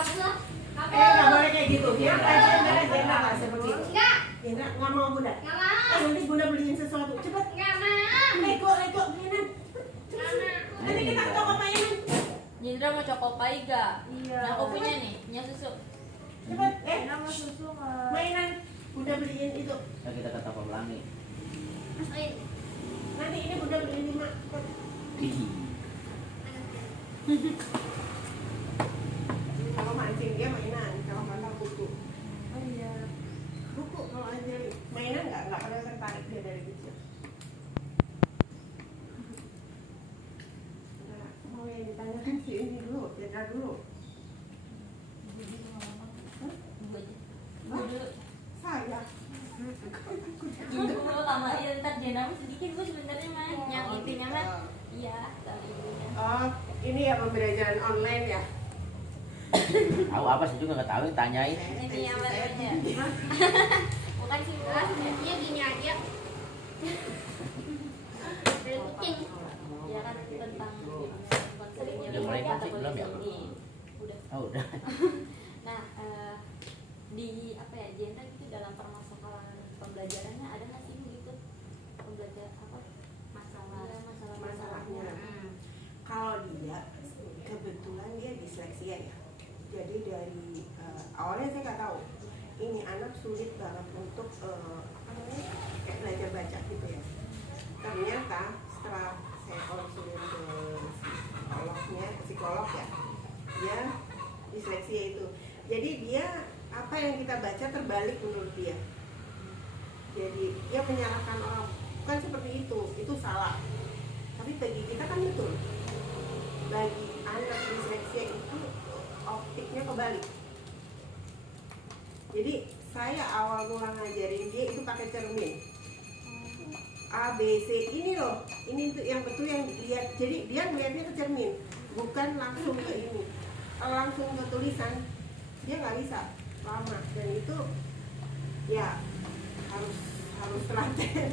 Nggak boleh kayak gitu. Dia pelajaran dari Jendra nggak seperti itu. Jendra nggak mau Bunda. Nanti Bunda beliin sesuatu. Cepet. Lego beliin. Nanti kita ke toko mainan. Jendra mau Chocopai gak? Iya. Nah, aku punya nih, punya susu. Cepet. Nama susu nggak? Mainan. Bunda beliin itu. Nah, kita ke toko pelangi. Nanti ini Bunda beliin 5. Kalau mancing dia mainan, kalau makan buku. Oh iya. Buku kalau aja mainan nggak pernah tertarik dia dari kecil. Nah, mau yang ditanyakan si ini dulu, Jendra dulu. Saya. Dulu lama ya, ntar Jendra mau sedikit gue sebenarnya mah. Yang intinya mah, iya, tahu ibunya. Oh, ini ya pembelajaran online ya. Tahu apa sih juga nggak tahu, tanyain. Ini yang namanya. Bukan sih, Dia gini aja. Dari kucing. ya kan tentang konselingnya. Udah mulai ngaji belum ya? Udah. Oh udah. Nah, di apa ya, Jendra itu dalam permasalahan pembelajarannya ada nggak sih gitu pembelajaran apa Masalahnya. Kalau dia kebetulan dia disleksia ya. Jadi dari awalnya saya nggak tahu. Ini anak sulit banget untuk apa namanya kayak belajar baca gitu ya. Ternyata setelah saya konsulin ke psikolog ya, dia disleksia itu. Jadi dia apa yang kita baca terbalik menurut dia. Jadi dia menyalahkan orang, bukan seperti itu salah. Tapi bagi kita kan betul. Bagi anak disleksia itu optiknya kebalik. Jadi saya awal mula ngajarin dia itu pakai cermin. A, B, C, ini loh, ini tuh yang betul yang dilihat. Jadi dia melihatnya ke cermin, bukan langsung ke ini. Kalau langsung ke tulisan, dia nggak bisa lama, dan itu ya harus telaten.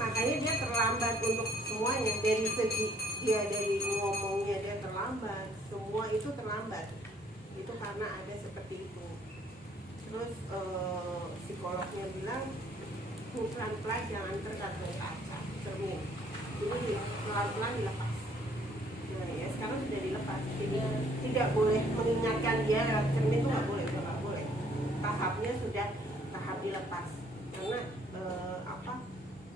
Makanya dia terlambat untuk semuanya, dari segi dia dari ngomongnya dia terlambat, semua itu terlambat. Itu karena ada seperti itu. Terus psikolognya bilang pelan-pelan jangan tergantung kaca cermin, jadi pelan-pelan dilepas. Nah ya sekarang sudah dilepas, jadi tidak boleh mengingatkan dia lewat cermin, itu nggak boleh. Tahapnya sudah tahap dilepas, karena apa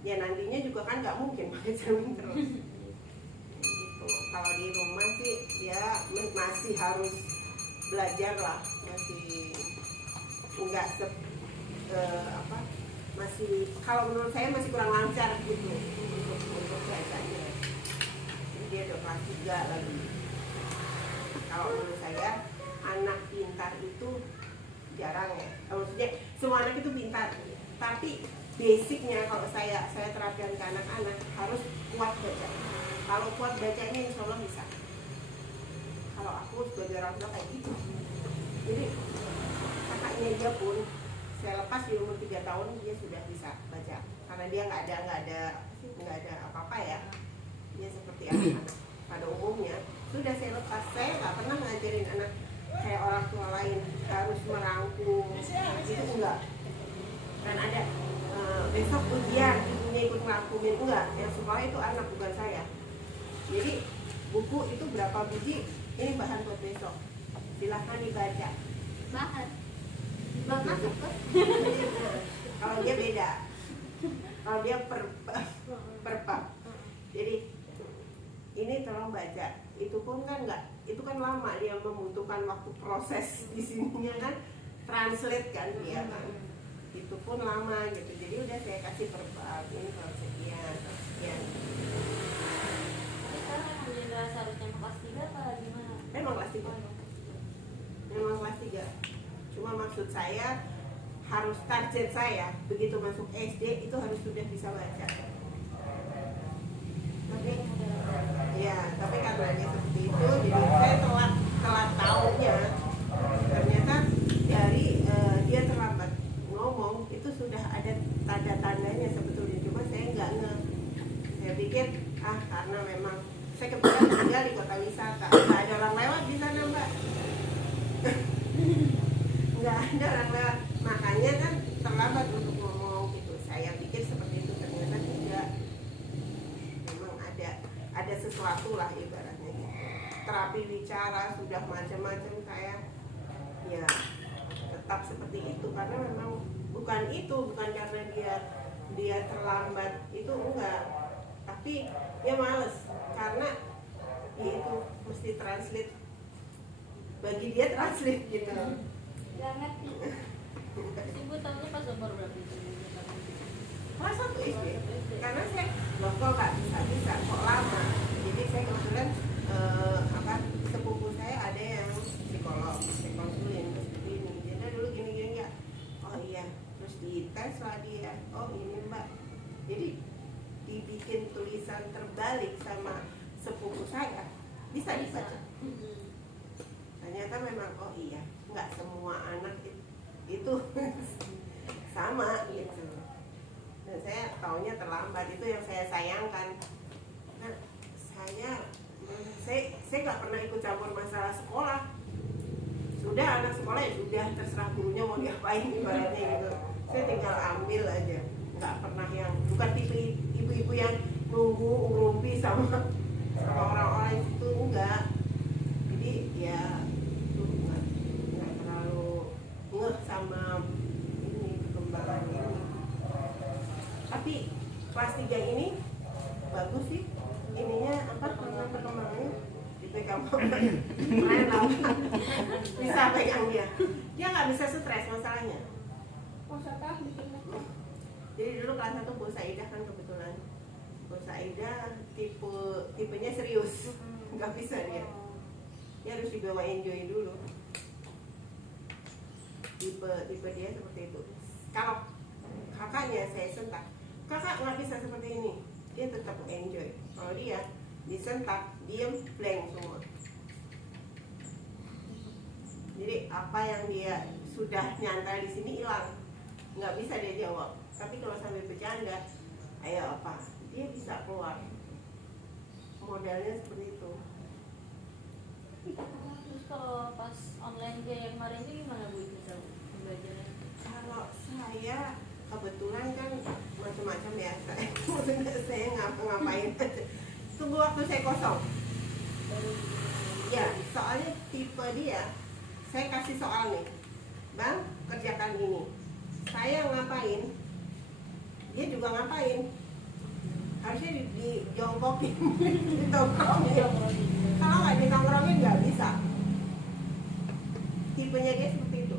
ya nantinya juga kan nggak mungkin pakai cermin terus. Gitu. Kalau di rumah sih dia masih harus belajar lah, masih enggak apa, masih kalau menurut saya masih kurang lancar gitu untuk bacanya. Dia udah kelas 3 lagi. Kalau menurut saya anak pintar itu jarang ya. Maksudnya semua anak itu pintar, tapi basicnya kalau saya terapkan ke anak-anak harus kuat baca. Kalau kuat bacanya insya Allah bisa. Kalau aku sebagai orang tua kayak gitu. Jadi kakaknya dia pun saya lepas di umur 3 tahun dia sudah bisa baca, karena dia nggak ada apa-apa ya, dia seperti anak-anak pada umumnya. Sudah saya lepas, saya nggak pernah ngajarin anak kayak orang tua lain harus merangkum itu enggak. Dan ada besok ujian ibunya ikut ngerangkumin, enggak, yang sekolah itu anak bukan saya. Jadi buku itu berapa biji, ini bahan buat besok, silahkan dibaca. Bahan masuk ke. Kalau dia beda, kalau dia per bab. Jadi ini tolong baca. Itu pun kan enggak, itu kan lama, dia membutuhkan waktu proses di sininya kan, translate kan dia kan. Itu pun lama gitu. Jadi udah saya kasih per bab, ini kalau sekian. Tapi sekarang emang Jendra seharusnya kelas 3 apa gimana? Memang kelas 3. Memang kelas 3. Cuma maksud saya harus target saya begitu masuk SD itu harus sudah bisa baca. Tapi karena seperti itu, jadi saya telat tahunya. Ternyata dari dia terlambat ngomong itu sudah ada tanda-tandanya sebetulnya, cuma saya nggak saya pikir karena memang saya kebetulan tinggal di kota wisata, nggak ada orang lewat di sana mbak. ada orang lewat, makanya kan terlambat untuk ngomong gitu. Saya pikir seperti itu, ternyata tidak. Memang ada sesuatu lah ibaratnya gitu. Terapi bicara sudah macam-macam, saya ya tetap seperti itu karena memang bukan karena dia terlambat, itu enggak, tapi dia males karena ya itu mesti translate, bagi dia translate gitu. Gak ngerti. Ibu tahu tuh pas umur berapa itu? Kelas 1 SD, karena saya loh kok nggak bisa kok lama. Jadi saya kebetulan sepupu saya ada yang psikolog, saya konsulin terus begini, jadi dulu gini ya, oh iya, terus dites lah dia, oh ini mbak, jadi dibikin tulisan terbalik sama sepupu saya, bisa dibaca. Ternyata memang oh iya, nggak semua anak itu sama gitu. Dan saya taunya terlambat, itu yang saya sayangkan. Nah, saya nggak pernah ikut campur masalah sekolah. Sudah anak sekolah ya sudah, terserah gurunya mau diapain ibaratnya gitu. Saya tinggal ambil aja, nggak pernah yang bukan tipe ibu-ibu yang nunggu ngerumpi sama orang-orang itu, enggak. Jadi ya itu nggak terlalu ngeh sama ini perkembangan ini. Tapi kelas 3 ini bagus sih ininya, perkembangannya dipegang keren lah, bisa pegang dia nggak bisa stres masalahnya. Oh, siapa bikin laptop? Jadi dulu kelas 1 Bu Saidah kan kebetulan Bu Saidah tipenya serius, nggak bisa dia harus dibawa enjoy dulu. Tipe dia seperti itu. Kalau kakaknya saya sentak, kakak nggak bisa seperti ini, dia tetap enjoy. Kalau dia disentak, diem, blank semua. Jadi apa yang dia sudah nyantai di sini hilang, nggak bisa dia jawab. Tapi kalau sambil bercanda, ayo apa, dia bisa keluar. Modelnya seperti itu. Terus kalau pas online kayak kemarin itu gimana Bu itu pembelajaran? Kalau saya kebetulan kan macam-macam ya, saya ngapa-ngapain aja. Tunggu waktu saya kosong. Ya, soalnya tipe dia, saya kasih soal nih, Bang, kerjakan ini. Saya ngapain, dia juga ngapain. Harusnya dijongkokin, ditongkrongin. Kalau nggak ditongkrongin nggak bisa. Tipenya dia seperti itu.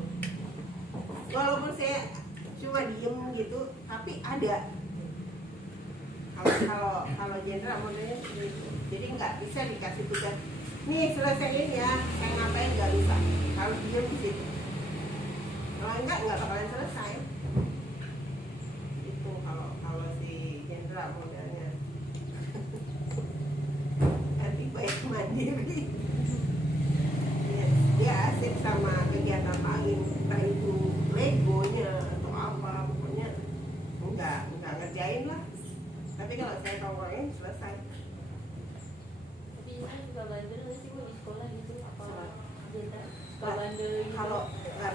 Walaupun saya cuma diem gitu, tapi ada. Kalau jenderal modelnya seperti itu. Jadi nggak bisa dikasih tugas. Nih selesaiin ya, saya ngapain nggak bisa. Harus diem di situ. Kalau enggak bakalan selesai. Itu kalau si jenderal modelnya. Nanti baik mandiri. Dia asik sama kegiatan lain, entah itu legonya atau apa, pokoknya enggak ngerjain lah. Tapi kalau saya tongkrongin selesai. Tapi saya juga bandel nggak sih Bu di sekolah gitu? Apa agenda? Suka Nggak. bandel gitu? Kalau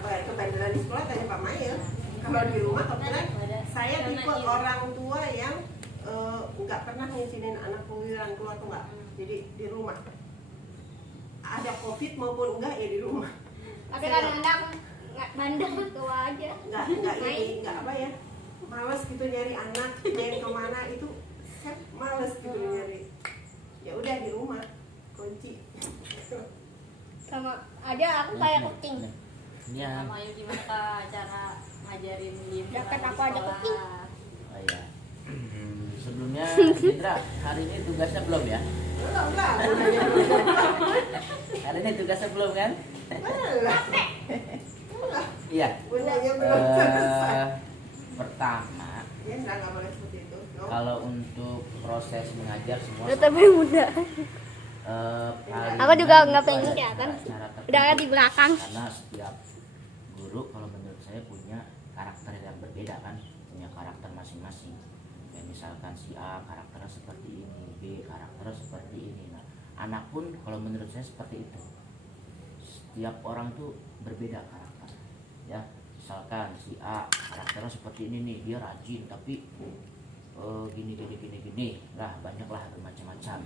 kebandelan di sekolah tanya Pak Mail. Kalau di rumah kebetulan saya tipe orang tua yang nggak pernah ngizinin anak keluyuran keluar tuh nggak. Jadi di rumah. Ada COVID maupun enggak ya di rumah. Tapi kadang-kadang nggak bandel tua aja. Nggak apa ya, males gitu nyari anak, nyari kemana itu, saya males gitu nyari. Ya udah di rumah, kunci. Sama aja aku kayak kucing. Ini ya. Sama Ayu gimana Kak cara ngajarin dia Dapat di aku aja sekolah? kucing. Oh iya. Sebelumnya Indra, hari ini tugasnya belum ya? Belum. Hari ini tugasnya belum kan? Belum. Iya. Bundanya belum selesai. Pertama, Ya nggak boleh seperti itu. No. kalau untuk proses mengajar semua Tapi muda. paling Aku juga itu nggak ada pengen kelihatan. cara tertentu. Udah di belakang. Karena setiap guru kalau menurut saya punya karakter yang berbeda kan, punya karakter masing-masing. Kayak misalkan si A karakternya seperti ini, B karakternya seperti ini. Nah, anak pun kalau menurut saya seperti itu. Setiap orang tuh berbeda karakter. ya. Misalkan si A karakternya seperti ini nih, dia rajin tapi gini lah, banyaklah bermacam-macam.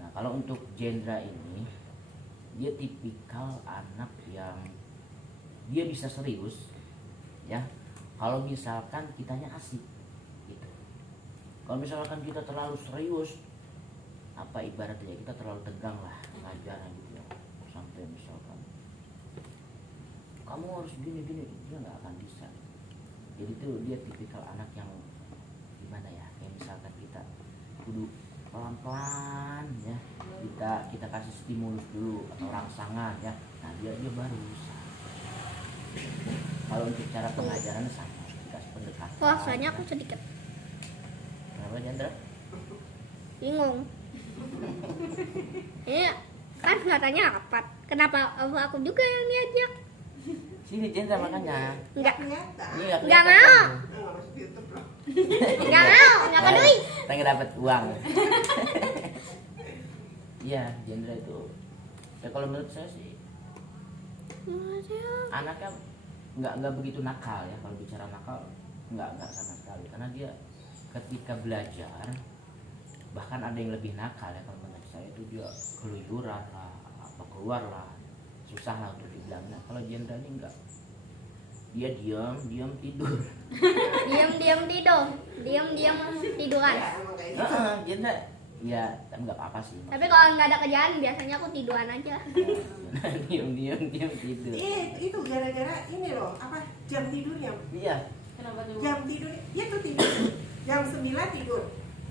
Nah kalau untuk Jendra ini, dia tipikal anak yang dia bisa serius ya kalau misalkan kitanya asik gitu. Kalau misalkan kita terlalu serius, apa ibaratnya kita terlalu tegang lah ngajarnya gitu ya, sampai misalkan kamu harus gini dia nggak akan bisa. Jadi tuh dia tipikal anak yang gimana ya, kayak misalkan kita kudu pelan-pelan ya, kita kasih stimulus dulu atau rangsangan ya, nah dia baru bisa. Kalau untuk cara pengajaran sama, kita pendekatan. Wah, soalnya aku sedikit Kenapa Jandra? bingung. Ini kan katanya rapat. Kenapa aku juga yang diajak? Sini Jendra makanya. Enggak. Ternyata. Ini Nggak mau. Nggak masuk YouTube loh. Enggak mau, enggak peduli. Pengen dapat uang. Iya, Jendra itu. Ya kalau menurut saya sih anaknya nggak begitu nakal ya. Kalau bicara nakal nggak sama sekali, karena dia ketika belajar bahkan ada yang lebih nakal ya. Kalau menurut saya itu dia keluyuran lah, apa keluar lah, susah lah untuk dibilangnya. Kalau Jendra ini enggak, dia diam tidur. Diam tidur. Diam tiduran. Ya, emang kayak gitu. Jendra ya tapi nggak apa-apa sih. Tapi kalau nggak ada kerjaan biasanya aku tiduran aja. diam tidur. Itu gara-gara ini loh, apa jam tidurnya. Iya. Kenapa tuh? Jam tidur, dia tuh tidur jam 9 tidur.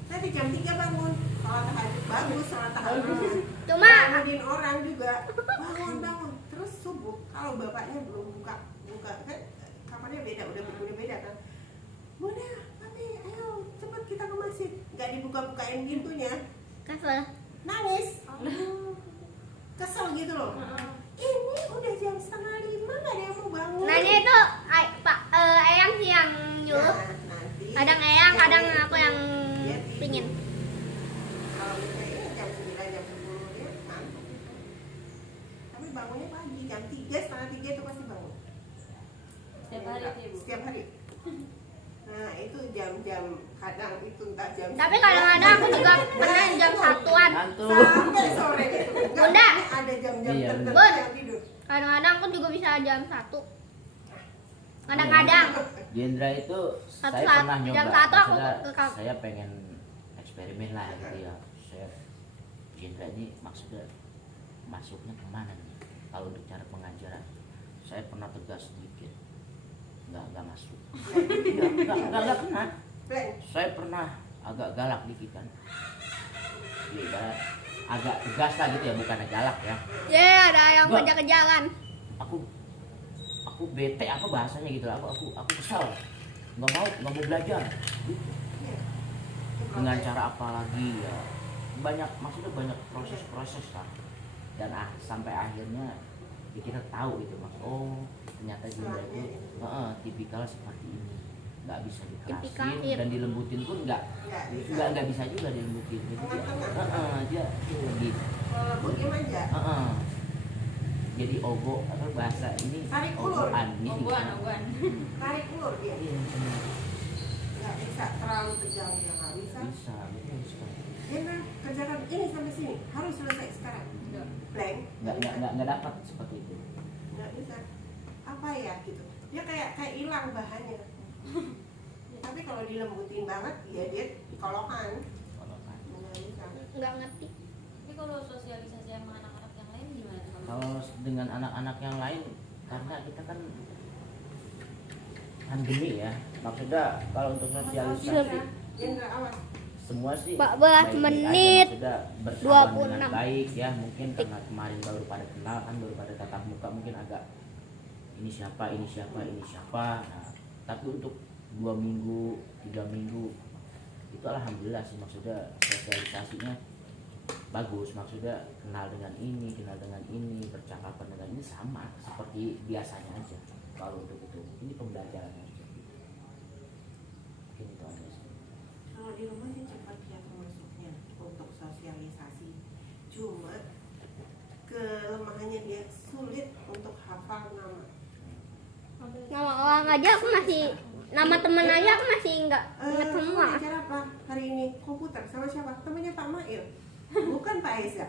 Nanti jam 3 bangun, sholat tahajud bagus, sholat tahajud. Cuma Bangunin orang juga, bangun. Terus subuh, kalau bapaknya belum buka kan kamarnya beda, udah beda kan. Bunda, papi, ayo cepat kita ke masjid. Nggak dibuka-bukain pintunya, kesel. nangis. Kesel gitu loh. Ini udah jam 4:30, nggak ada yang mau bangun. Nanya itu Pak Eyang sih yang nyuruh. Nah, nanti Kadang Eyang, kadang yang aku yang dia tidur. pingin. Kalau misalnya jam 9, jam 10 dia ngantuk. Tapi bangunnya pagi, jam 3, setengah 3 itu pasti bangun. Setiap hari sih, Bu. Setiap hari. Nah itu jam-jam kadang itu entah jam. Tapi kadang-kadang aku juga pernah jam 1-an. Ngantuk. sampai sore gitu. Enggak, Bunda. ini ada jam-jam Iya, tertentu Bun. yang tidur. Kadang-kadang aku juga bisa jam 1. Kadang-kadang. Jendra itu Satu saya saat, pernah nyoba. jam 1 aku Maksudnya ke kamar. saya pengen eksperimen lah gitu ya. Saya Jendra ini maksudnya masuknya kemana nih? Kalau untuk cara pengajaran, saya pernah tegas sedikit, nggak masuk. Nggak kena. Blank. Saya pernah agak galak dikit kan. Ibarat agak tegas lah gitu ya, bukannya galak ya. Ya, ada yang Gua- kejar-kejaran. Aku bete apa bahasanya gitu lah. Aku kesal, nggak mau belajar gitu. Iya. Dengan cara apa lagi ya, maksudnya banyak proses lah, dan sampai akhirnya ya kita tahu gitu mas, oh ternyata Jendra itu tipikal seperti ini, nggak bisa Tipikal, dikerasin iya. dan dilembutin pun Nggak bisa. nggak bisa juga dilembutin gitu dia. Tengah-tengah. Dia lagi Kalau bagi manja. jadi ogo atau bahasa ini Tarik ulur. ogoan nih. Oguan. Tarik ulur dia. Iya, Nggak bisa terlalu tegang dia, nggak bisa. bisa betul sekali. Jendra kerjakan ini sampai sini, harus selesai sekarang. Enggak. Blank. Nggak dapat seperti itu. Nggak bisa. Apa ya gitu. Dia kayak hilang bahannya. Tapi kalau dilembutin banget, ya dia kolokan. Kalau kan Nggak bisa. Nggak ngerti. Tapi kalau sosialisasi sama anak-anak yang lain gimana? kalau dengan anak-anak yang lain, karena kita kan pandemi ya, maksudnya kalau untuk sosialisasi Jendra awas. semua sih 14 baik-baik aja, menit, maksudnya berkawan 26. dengan baik ya. Mungkin karena kemarin baru pada kenal kan, baru pada tatap muka, mungkin agak ini siapa. Nah, tapi untuk 2 minggu 3 minggu itu alhamdulillah sih, maksudnya sosialisasinya bagus, maksudnya kenal dengan ini, bercakapan dengan ini sama seperti biasanya aja. Kalau untuk itu ini pembelajaran aja, mungkin itu aja sih. Kalau di rumah sih cepat ya masuknya untuk sosialisasi. Cuma kelemahannya dia sulit untuk hafal nama. aja aku masih nama temen aja aku masih nggak inget Kamu semua. belajar apa hari ini? Komputer sama siapa? Temannya Pak Mail. Bukan Pak Eza.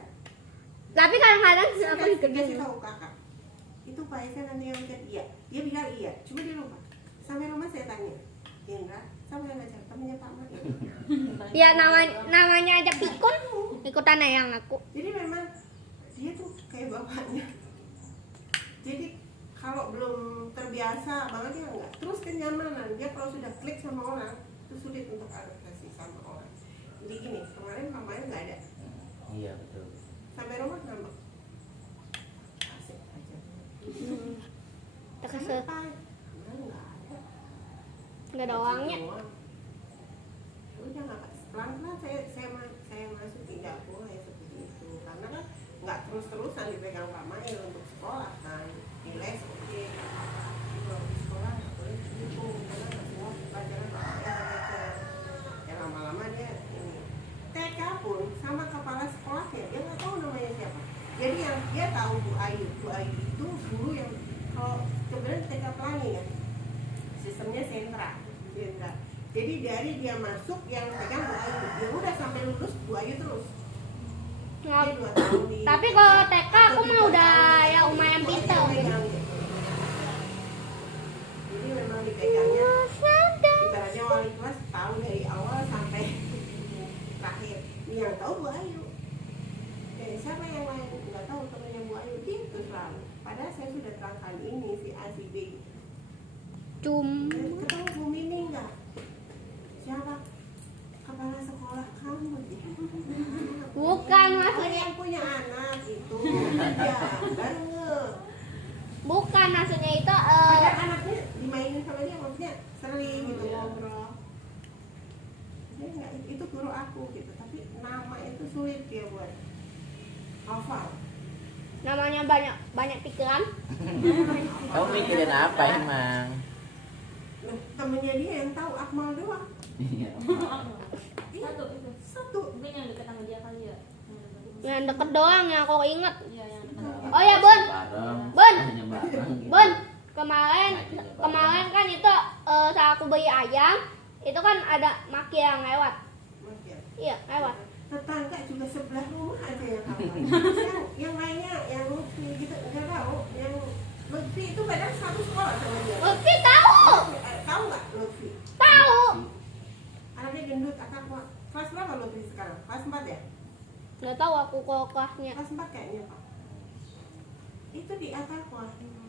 Tapi kadang-kadang aku Saya kasih dikejar. tahu kakak. Itu Pak Eza nanti yang lihat iya. Dia bilang iya. Cuma dia lupa. Sampai rumah saya tanya. Indra, sama yang ngajar temannya Pak Mail. Ya namanya aja pikun, ikutan yang aku. Jadi memang dia tuh kayak bapaknya. Jadi kalau belum terbiasa banget dia enggak. Terus kenyamanan dia kalau sudah klik sama orang itu sulit untuk adaptasi sama orang. Jadi gini, kemarin Pak Mail nggak ada. Iya betul. Sampai rumah ngambek. Asik aja. Terus Kenapa? Kemarin nggak ada. nggak ada uangnya. Udah nggak, pelan-pelan saya masukin dapur ya seperti itu karena kan nggak terus-terusan dipegang Pak Mail untuk sekolah kan di les oke. Kalau di sekolah nggak boleh gitu karena nggak semua pelajaran Pak Mail belajar. Ya lama-lama dia ini TK pun sama kepala sekolahnya dia nggak tahu namanya siapa. Jadi yang dia tahu Bu Ayu itu guru yang kalau sebenarnya TK Pelangi kan sistemnya sentra. Jadi dari dia masuk yang pegang Bu Ayu, dia udah sampai lulus Bu Ayu terus. Dia 2 tahun di. Tapi kalau TK aku mah udah ya lumayan Bu Ayu pintar yang gitu. pegang gitu. Jadi memang dipegangnya. Ibaratnya wali kelas tahu dari awal sampai terakhir. Ini yang tahu Bu Ayu. Siapa yang lain nggak tahu temannya Bu Ayu gitu selalu. Padahal saya sudah terangkan ini si A si B. Ketemu Bu Mini nggak? Siapa? Kepala sekolah kamu. Bukan Oh, maksudnya, yang punya anak itu. Iya, baru. bukan maksudnya itu Ada anaknya dimainin sama dia maksudnya sering gitu ngobrol. Dia enggak, itu guru aku gitu, tapi nama itu sulit dia buat hafal. namanya banyak pikiran. Kamu mikirin apa emang? Nah, temennya dia yang tahu Akmal doang. Iya. Iya, Satu itu. satu. Mungkin yang dekat sama dia kali ya. Yang deket doang yang aku inget. Iya, yang dekat. Oh ya, Bun. Bareng, Bun. hanya bareng gitu. Bun, kemarin kan itu saat aku beli ayam, itu kan ada maki yang lewat. Makin. Iya, lewat. Tetangga juga sebelah rumah aja yang hafal. yang lainnya yang Lutfi gitu nggak tahu. Yang Lutfi itu kadang satu sekolah sama dia. Lutfi tahu. Tahu nggak Lutfi? Tahu. Anaknya gendut akak kuat. Kelas berapa Lutfi sekarang? Kelas 4 ya? Nggak tahu aku kalau kelasnya. Kelas 4 kayaknya Pak. Itu di Atakwa.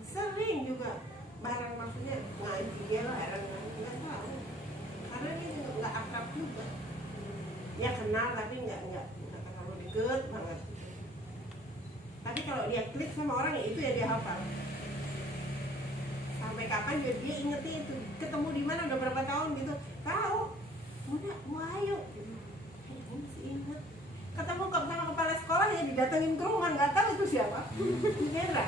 Sering juga bareng maksudnya ngaji dia lah nggak tahu. Karena dia juga nggak akrab juga. Ya kenal tapi nggak terlalu deket banget. Tapi kalau dia klik sama orang ya itu ya dia hafal. Sampai kapan dia ingetin itu ketemu di mana udah berapa tahun gitu tahu. Udah ayo. Masih ingat. Ketemu sama kepala sekolah ya didatengin ke rumah nggak tahu itu siapa. Hendra.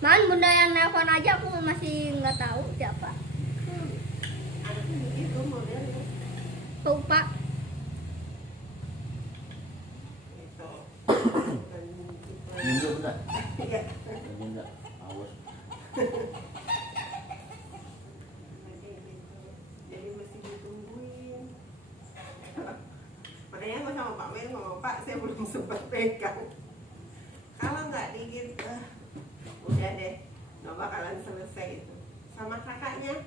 Man, bunda yang nelpon aja aku masih nggak tahu siapa. Anaknya begitu modelnya. Lupa. Gitu. Minggu enggak? Iya. Minggu enggak? Awas. Jadi mesti ditungguin. Makanya aku sama Pak Men ngomong, Pak saya belum sempat pegang. Kalau nggak digigit, udah deh, nggak bakalan selesai itu. Sama kakaknya,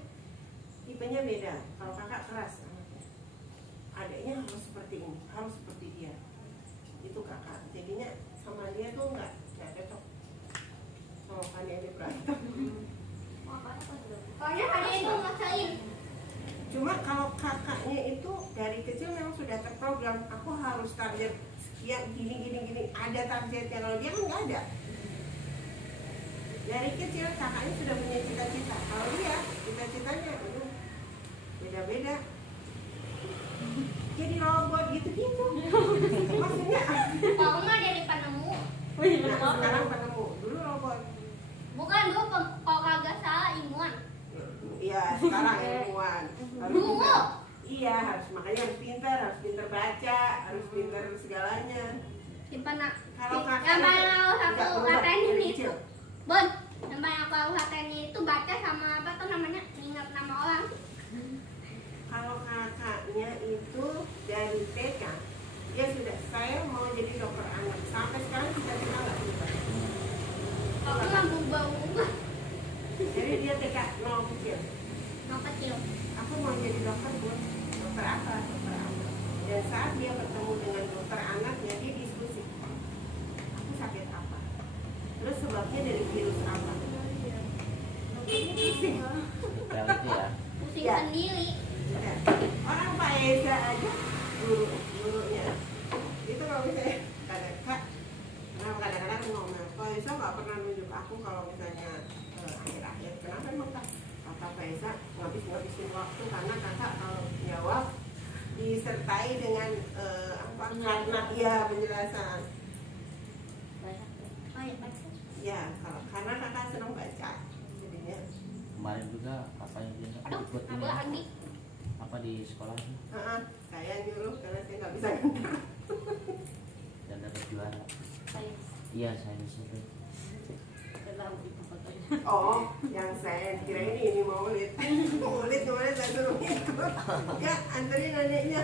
tipenya beda. Kalau kakak keras, adiknya harus seperti ini, harus seperti dia. Itu kakak. Jadinya sama dia tuh nggak cocok. Sama Fania dia berantem. Soalnya hanya itu ngasain. Cuma kalau kakaknya itu dari kecil memang sudah terprogram, aku harus target sekian gini ada targetnya. Kalau dia kan nggak ada. Dari kecil kakaknya sudah punya cita-cita. Kalau dia cita-citanya itu beda-beda. Jadi robot gitu-gitu. Maksudnya Kalau nggak dari penemu. nah, sekarang penemu, dulu robot. Bukan dulu kalau kagak salah ilmuwan. Iya, sekarang ilmuwan. Dulu. Iya, makanya harus pintar baca, harus pintar segalanya. Simpan. Kalau kakak Yang paling aku nggak satu berubah laten dari ini. kecil. Bon, yang paling aku laten itu baca sama apa tuh namanya? Ingat berubah. Jadi dia TK 0 kecil. Mau kecil. Aku mau jadi dokter Bun. Dokter apa? Dokter anak. Dan saat dia bertemu dengan dokter anaknya, dia diskusi. Aku sakit apa? Terus sebabnya dari virus apa? Dokternya pusing. Detail itu ya. Pusing Ya. sendiri. Ya. Orang Pak Eza aja, gurunya. Itu kalau misalnya kadang-kadang ngomong, Pak Eza nggak pernah nunjuk aku kalau misalnya akhir-akhir. Kenapa emang Kak? Kata Pak Eza ngabisin waktu karena kakak kalau jawab disertai dengan apa karena ya penjelasan. Banyak ya. Oh ya, baca. Ya, kalau karena kakak senang baca, jadinya Kemarin juga kakaknya dia Aduh, ikut apa ini lagi? apa di sekolahnya saya nyuruh karena saya nggak bisa ngendara. dan dapat juara. Sains. Iya saya di situ. Terlalu itu fotonya. Oh, yang saya kira ini Maulid. Maulid kemarin saya suruh ikut. Enggak, anterin adiknya.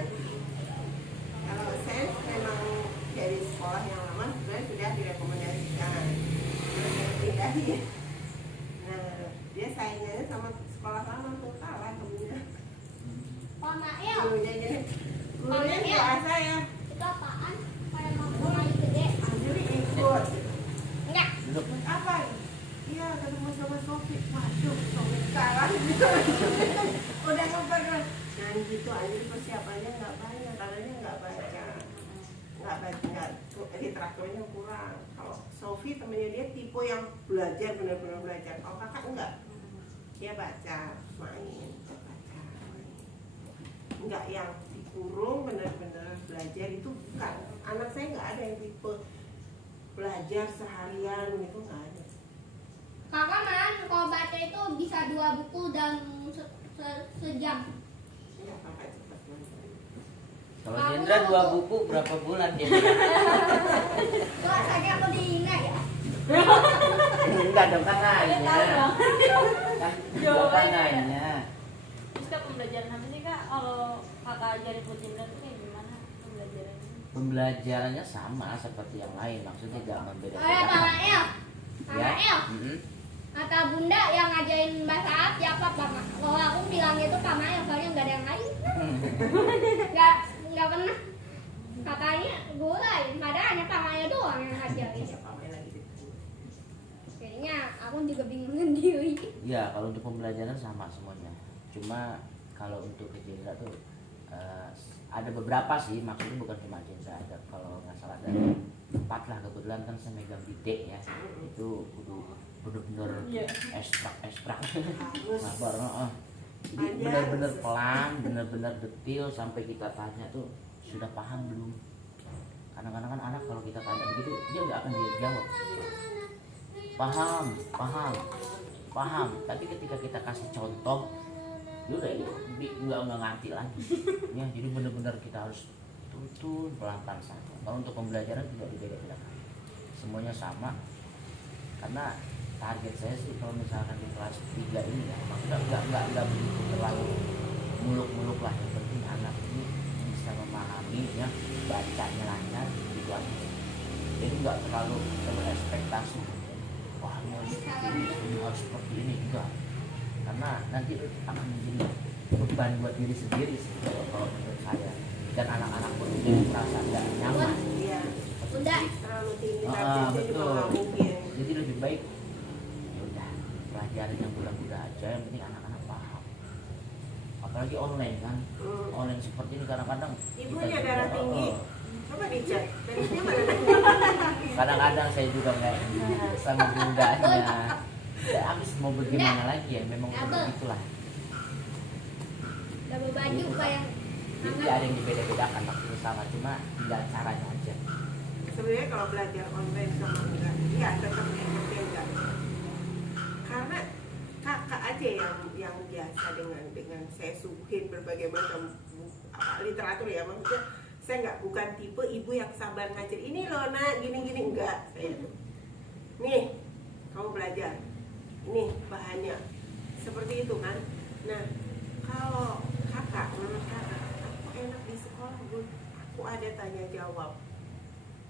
Kalau saya memang dari sekolah yang lama sebenarnya sudah direkomendasikan. Terus saya pindahin. Nah, dia saingannya sama sekolah lama tuh kalah kemudian. Pak Mail, Gurunya gini. Gurunya biasa ya. itu apaan? Pada mau kembali gede? Anjeli ikut. Enggak. Duduk. Apa? Iya, ketemu sama Sofi. Waduh, Sofi kalah gitu. Udah ngobrol. Nah gitu aja persiapannya nggak banyak, karena nggak baca, literaturnya kurang. Kalau Sofi temennya dia tipe yang belajar benar-benar belajar. Oh kakak enggak, dia baca, main, baca, main. Enggak yang dikurung benar-benar belajar itu bukan. Anak saya nggak ada yang tipe belajar seharian gitu nggak ada. Kakak man, kalau baca itu bisa 2 buku dalam sejam. Ya kakak cepat belajar. Kalau Jendra 2 buku berapa bulan dia? Kelas aja aku dihina ya. Enggak dong kan nanya. Kan bukan nanya. Terus Kak, pembelajaran apa sih Kak? Kalau kakak ajarin Putri Imran tuh kayak gimana pembelajarannya? Pembelajarannya sama seperti yang lain, maksudnya gak Oh ya Pak membeda-bedakan. Mael, Pak Ya. Mael. Mm-mm. Kata bunda yang ngajarin bahasa Arab siapa Pak Mael? Kalau aku bilangnya itu Pak Mael, soalnya nggak ada yang lain. Nggak pernah. Katanya gue lain, padahal hanya Pak Mael doang yang ngajarin. Siapa main lagi gitu. Jadinya aku juga bingung sendiri. Ya kalau untuk pembelajaran sama semuanya. Cuma kalau untuk ke Jendra tuh ada beberapa sih, maksudnya bukan cuma Jendra, ada kalau nggak salah ada 4 lah, kebetulan kan saya megang di D ya, itu bener-bener Iya. ekstrak Harus. sabar, jadi Panjang. bener-bener pelan, bener-bener detil sampai kita tanya tuh sudah paham belum. Kadang-kadang kan anak kalau kita tanya begitu dia nggak akan dia jawab paham, tapi ketika kita kasih contoh dia udah nggak ngerti lagi ya. Jadi bener-bener kita harus tuntun pelan-pelan saja. Kalau untuk pembelajaran tidak dibeda-bedakan, semuanya sama. Karena target saya sih kalau misalkan di kelas 3 ini ya, maksudnya nggak begitu terlalu muluk-muluk lah. Yang penting anak ini bisa memahami ya, bacanya lancar gitu aja. Jadi nggak terlalu berekspektasi wah ini harus seperti ini juga, karena nanti akan menjadi beban buat diri sendiri sih kalau menurut saya. Dan anak-anak pun jadi merasa nggak nyaman. Iya. Bunda, Terlalu tinggi Ah, targetnya juga betul. nggak mungkin. Jadi lebih baik ya udah pelajarin yang mudah-mudah aja, yang penting anak-anak paham. Apalagi online kan, online seperti ini kadang-kadang Ibunya kita darah juga, tinggi. oh, Coba dicek. Tensinya mana tinggi? kadang-kadang saya juga nggak sama bundanya. Ya habis mau bagaimana lagi ya, memang begitulah. double baju kayak Jadi tidak ada yang dibeda-bedakan, maksudnya sama, cuma tinggal caranya aja. Sebenarnya kalau belajar online sama enggak, iya tetap seperti enggak. Karena kakak aja yang biasa dengan saya suguhin berbagai macam literatur ya, maksudnya saya nggak bukan tipe ibu yang sabar ngajar ini loh nak gini-gini, enggak. Saya nih kamu belajar ini bahannya seperti itu kan. Nah kalau kakak, menurut kakak aku enak di sekolah Bun, aku ada tanya jawab.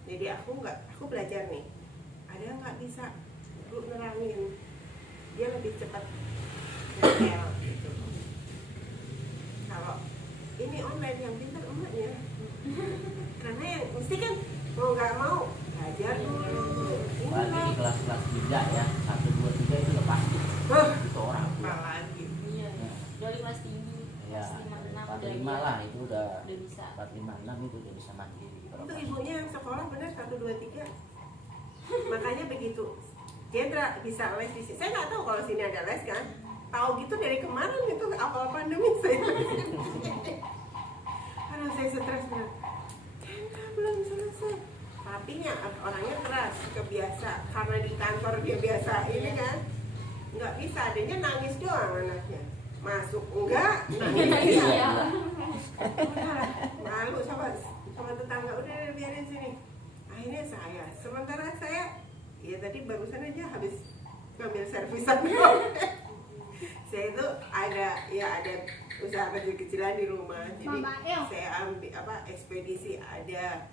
Jadi aku belajar nih, ada yang nggak bisa Bu nerangin, dia lebih cepat nempel gitu. Kalau ini online yang pintar emaknya, karena yang mesti kan mau nggak mau belajar dulu. Apalagi di kelas-kelas 3 ya, 1, 2, 3 itu udah pasti itu orang tua. Apalagi Iya. Ya. Dari kelas tinggi. Ya, Kelas 5, 6 4, udah 5 lah itu udah bisa. 4, 5, 6 itu udah bisa mandiri. itu ibunya yang sekolah bener 1, 2, 3. Makanya begitu. Jendra bisa les di sini. Saya nggak tahu kalau sini ada les kan. Tahu gitu dari kemarin itu awal pandemi saya. Aduh saya stres bener. Jendra belum selesai. Tapi orangnya keras, kebiasa. Karena di kantor dia biasa ini kan. Nggak bisa, adanya nangis doang anaknya. Masuk enggak, nangis Iya. udah malu sama tetangga, udah biarin sini. Akhirnya saya, sementara saya ya tadi barusan aja habis ngambil servisan saya itu ada usaha kecil-kecilan di rumah, jadi saya ambil ekspedisi ada,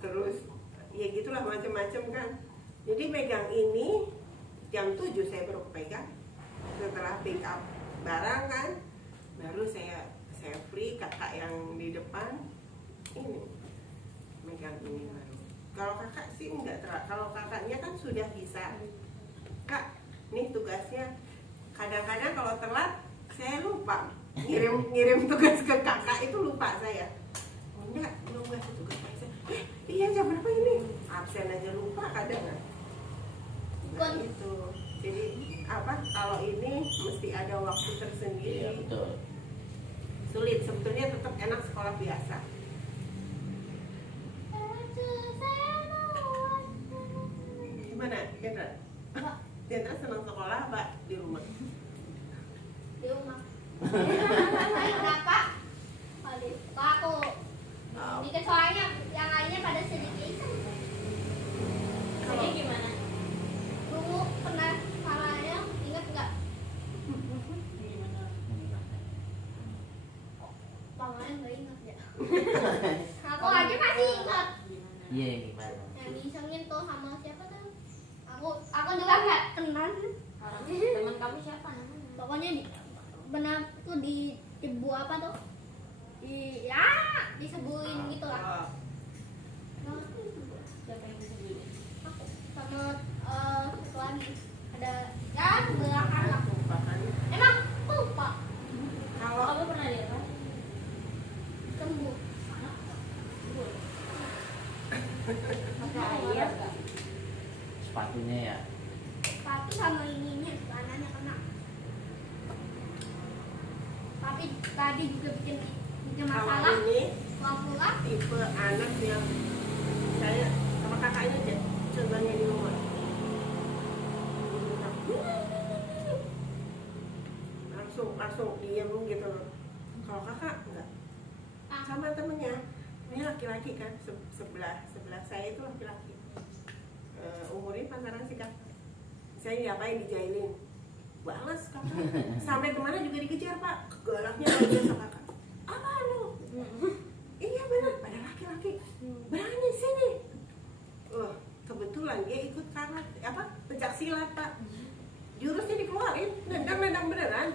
terus ya gitulah macam-macam kan. Jadi megang ini jam 7 saya baru pegang, setelah pick up barang kan baru saya free. Kakak yang di depan ini megang ini baru. Kalau kakak sih enggak kalau kakaknya kan sudah bisa. Kak, nih tugasnya. Kadang-kadang kalau telat saya lupa ngirim tugas ke kakak, itu lupa saya. Oh, enggak, belum ngasih tugas saya. Iya jam berapa ini? Absen aja lupa kadang kan. Nah, itu. Jadi kalau ini mesti ada waktu tersendiri. Iya, betul. Sulit, sebetulnya tetap enak sekolah biasa. Gimana, Jendra? Jendra senang sekolah apa di rumah? Di rumah. Kenapa? Aku dikit soalnya yang lainnya pada sedikit. Jadi gimana? Dulu pernah salahnya, inget nggak? Gimana? Pamannya nggak inget ya. Aku aja masih ingat. Gimana? Iya, gimana? Yang disengin tuh sama siapa tuh? Aku juga nggak kenal. Teman kamu siapa namanya? Pokoknya benar tuh di cebu apa tuh? Disebutin gitu lah. Oh, Siapa yang disebut? Aku sama satu lagi ada ya belakang lah. lupa kan. Emang aku lupa Kalau Kamu pernah lihat kan? sembuh. Pakai air nggak? Sepatunya ya. Tapi sama ininya celananya kena. Tapi tadi juga bikin masalah. kalau ini Pulang tipe anak yang saya sama kakaknya aja contohnya di rumah. Langsung diem gitu. Kalau kakak enggak, sama temennya. Ini laki-laki kan, sebelah saya itu laki-laki. Umurnya pantaran sih kak. Saya diapain, dijailin. Balas kakak. Sampai kemana juga dikejar pak. Galaknya luar biasa kakak. Apa lu? Iya benar, pada laki-laki. Berani sini. Kebetulan dia ikut karate, pencak silat pak. Jurusnya dikeluarin, nendang beneran.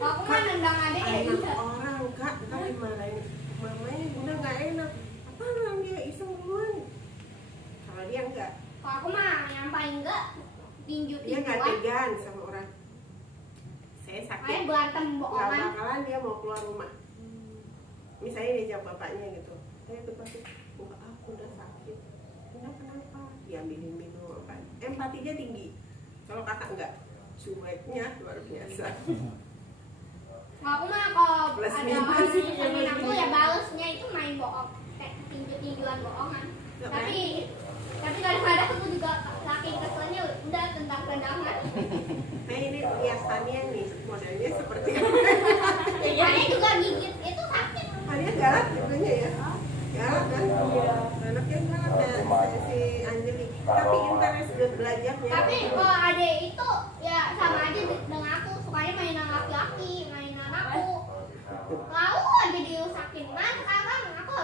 aku mah nendang adek ya Anak juga. orang kak, ntar dimarahin mamanya, udah nggak enak. Apa orang dia iseng duluan? Kalau dia enggak, Kalau aku mah nyampai enggak tinju dia nggak tinjuan. tegan sama orang. Saya sakit, Kayak berantem nggak bohongan. bakalan dia mau keluar rumah. Misalnya dia jawab bapaknya gitu, saya tuh pasti, aku udah sakit. Kenapa? Diambilin minum apa? Empatinya tinggi. Kalau kakak enggak, cueknya luar biasa. Kalau aku mah kalau Plus ada minus. orang nyusahin aku ya balesnya itu main bohong, kayak tinjuan bohongan. Nggak Tapi kadang-kadang aku juga saking keselnya udah tentang tendangan. Nah ini lihat Tania nih, modelnya seperti apa? Tanya juga gigit itu sakit. Tania galak jadinya ya? Galak kan? Anaknya galak ya, si Anjeli. Tapi interest belajarnya. Tapi kalau adek itu ya sama aja dengan aku, sukanya mainan laki-laki, mainan aku. Lalu aja diusakin, nah sekarang aku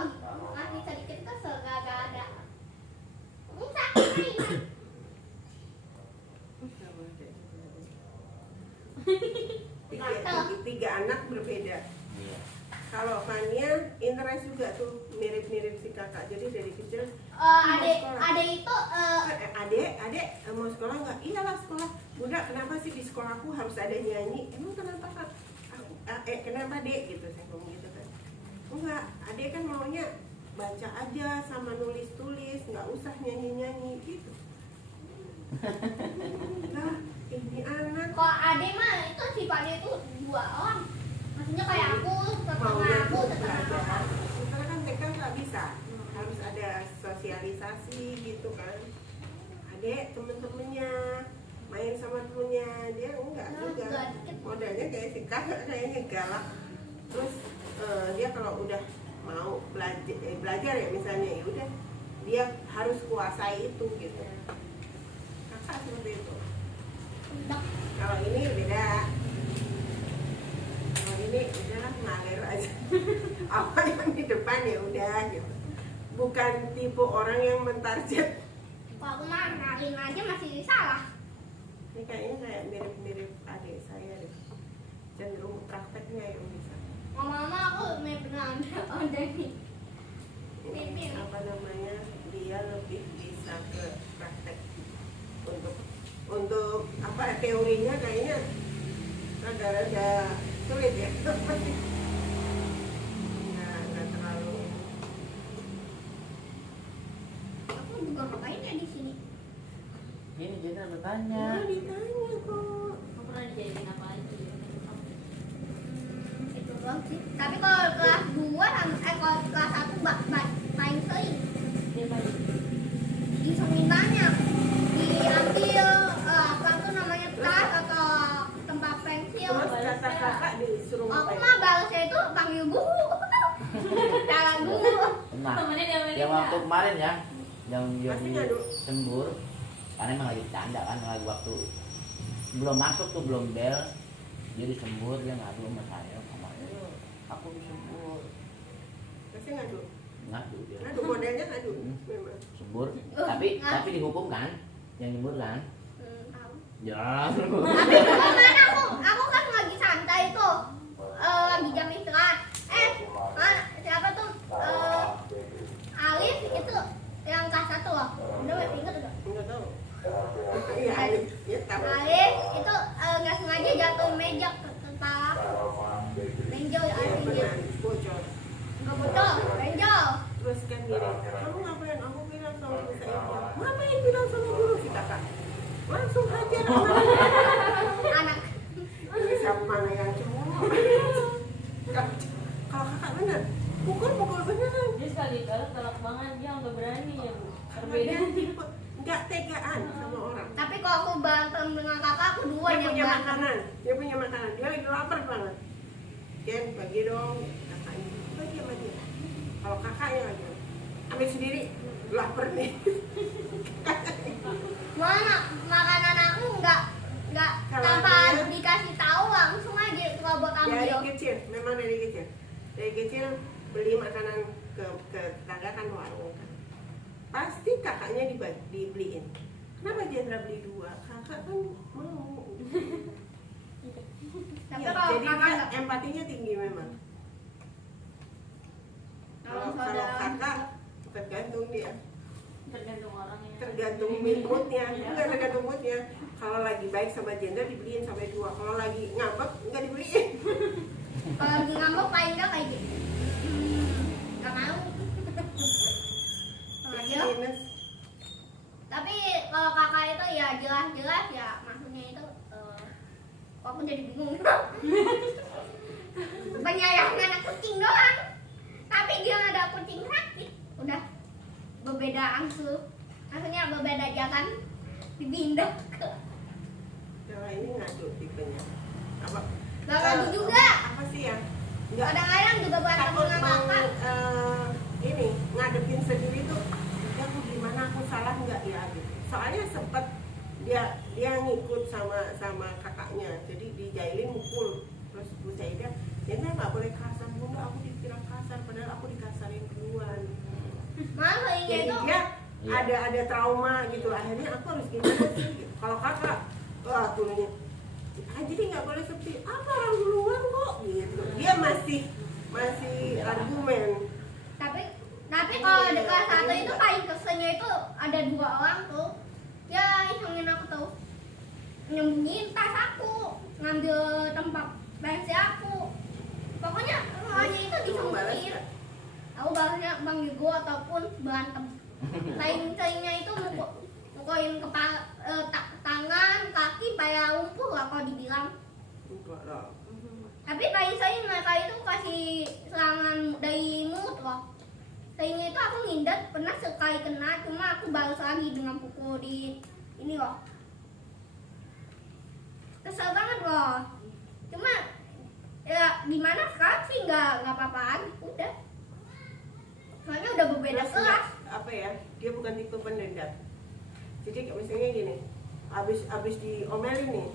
lagi sedikit kesel gak ada. Sakit mainan. Tiga anak berbeda. Iya. Kalau Fania interest juga tuh mirip-mirip si kakak. Jadi dari kecil Adek itu adek mau sekolah nggak? Iyalah sekolah. Bunda, kenapa sih di sekolahku harus ada nyanyi? Emang kenapa kak? Kenapa dek gitu? Saya ngomong gitu kan. Enggak, adek kan maunya baca aja sama nulis-tulis, nggak usah nyanyi-nyanyi gitu. Nah, ini anak kalau adek mah itu sifatnya itu 2 orang. Maksudnya kayak aku, maunya aku, tuh tetangga belajar. aku. Karena kan TK nggak bisa, harus ada sosialisasi gitu kan. Adek temen-temennya main sama temennya, dia enggak juga. Enggak, dikit. Modelnya kayak si kakak kayaknya galak. Terus dia kalau udah mau belajar ya misalnya, ya udah dia harus kuasai itu gitu. Kakak seperti itu. Kalau ini beda. Kalau ini udahlah ngalir aja. Apa yang di depan ya udah gitu. Bukan tipe orang yang mentarget. Kalau aku mah ngaling aja masih salah. Ini kayaknya kayak mirip-mirip adik saya deh. Cenderung prakteknya yang bisa. Mama aku benar ada nih. Apa namanya, dia lebih bisa ke praktek. Untuk apa teorinya kayaknya rada-rada sulit ya. Nggak terlalu. Aku juga ngapain ya di sini? Ini Jendra bertanya. Ditanya kok. Kamu pernah dijadiin apa lagi? Itu doang sih. Tapi kalau kelas 2 kalau kelas 1 paling sering Dia balik. disengin banyak. Diambil apa tuh namanya tas atau tempat pensil. Terus kata kakak disuruh Aku ngapain? mah balasnya itu panggil guru. Cara guru. Nah, Temennya dia main yang waktu kemarin ya, yang dia Pasti ngadu. sembur, karena emang lagi bercanda kan, lagi waktu belum masuk tuh, belum bel, dia disembur, dia ngadu sama saya, sama aku disembur, Pasti ngadu. ngadu dia, Ngadu modelnya ngadu. Hmm. Memang. sembur, Ngadu. tapi dihukum kan, yang nyembur kan, Tahu. ya, Tapi kemana aku kan lagi santai tuh, lagi jam istirahat. Siapa tuh? Alif itu yang kelas 1 loh. Udah masih inget udah. Enggak tahu. Iya, Alif. Ya tahu. Alif itu nggak sengaja jatuh meja ke kepala. Benjol ya Iya, artinya. benar. Bocor. Nggak betul, benjol. Terus kan gini, kamu ngapain? Aku bilang sama Bu Saida. Ngapain bilang sama guru si kakak? Langsung hajar Anak. siapa mana yang cowok? Kalau kakak bener, pukul beneran. Dia sekali galak banget, dia nggak berani ya bu. Karena dia Perbedaan. tipe nggak tegaan sama orang. Tapi kalau aku berantem dengan kakak, aku duluan Dia yang punya berantem. makanan, dia lagi lapar banget. Ken, bagi dong kakaknya. Bagi. Kalau kakaknya lagi, ambil sendiri, lapar nih. Mana makanan aku nggak Kalau tanpa dia- dikasih tahu langsung aja kalau buat Dari ambil. kecil, memang dari kecil. Dari kecil beli makanan ke tetangga kan warung kan. Pasti kakaknya dibeliin. Kenapa Jendra beli 2? Kakak kan mau. Tapi Ya, kalau jadi kakak dia nggak, empatinya tinggi memang. kalau Kalau saudara kakak tergantung dia, Tergantung orangnya. tergantung moodnya, enggak tergantung moodnya. Kalau lagi baik sama Jendra dibeliin sampai 2. Kalau lagi ngambek nggak dibeliin. kalau lagi ngambek paling nggak kayak gitu. Nggak mau. Plus Aja. minus. Tapi kalau kakak itu ya jelas-jelas ya maksudnya itu kok aku jadi bingung. Penyayangan anak kucing doang. Tapi dia nggak ada kucing sakit. Udah berbeda angsu. Maksudnya berbeda jalan dipindah ke Kalau ini ngadu tipenya. Apa? Gak ngadu juga. Apa sih ya? Nggak Kadang-kadang juga berantem takut dengan mau kakak. ini ngadepin sendiri tuh. Ya aku gimana, aku salah nggak ya gitu. Soalnya sempet dia ngikut sama kakaknya, jadi dijailin mukul. Terus Bu Saida, Jendra nggak boleh kasar, Bunda, aku dikira kasar, padahal aku dikasarin duluan. Malah Jadi itu dia Iya. ada trauma gitu. Akhirnya aku harus gimana sih? Kalau kakak dulunya. Jadi nggak boleh sepi. Apa orang duluan kok gitu. Dia masih argumen. Tapi kalau di kelas 1 itu paling keselnya itu ada 2 orang tuh. Ya isengin aku tuh. Nyembunyiin tas aku, ngambil tempat pensi aku. Pokoknya semuanya itu disembunyiin. Aku balasnya manggil gue ataupun berantem. Lain-lainnya itu mukulin kepala, tangan, kaki, kayak lumpuh lah kalau dibilang. Enggak lah. Tapi paling sering mereka itu kasih serangan dari mulut loh. Seringnya itu aku ngindar, pernah sekali kena, cuma aku balas lagi dengan pukul di ini loh. Kesel banget loh. Cuma ya gimana sekarang sih nggak apa-apa lagi, udah. Soalnya udah berbeda Terus kelas. apa ya, dia bukan tipe pendendam. Jadi misalnya gini, abis diomelin nih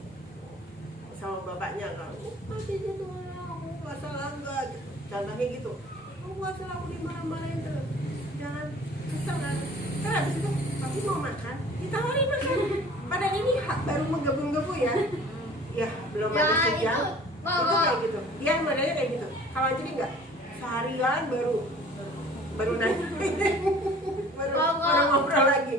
sama bapaknya kan, gitu, aku nggak salah enggak, contohnya gitu, aku nggak salah, aku dimarah-marahin terus, jangan kesel kan. Terus abis itu papi mau makan, ditawarin makan. Padahal ini baru menggebu-gebu ya, ya belum Ya, ada sejam, itu, itu kayak gitu. Dia modelnya kayak gitu. Kalau jadi enggak, seharian baru nanya, baru ngobrol lagi.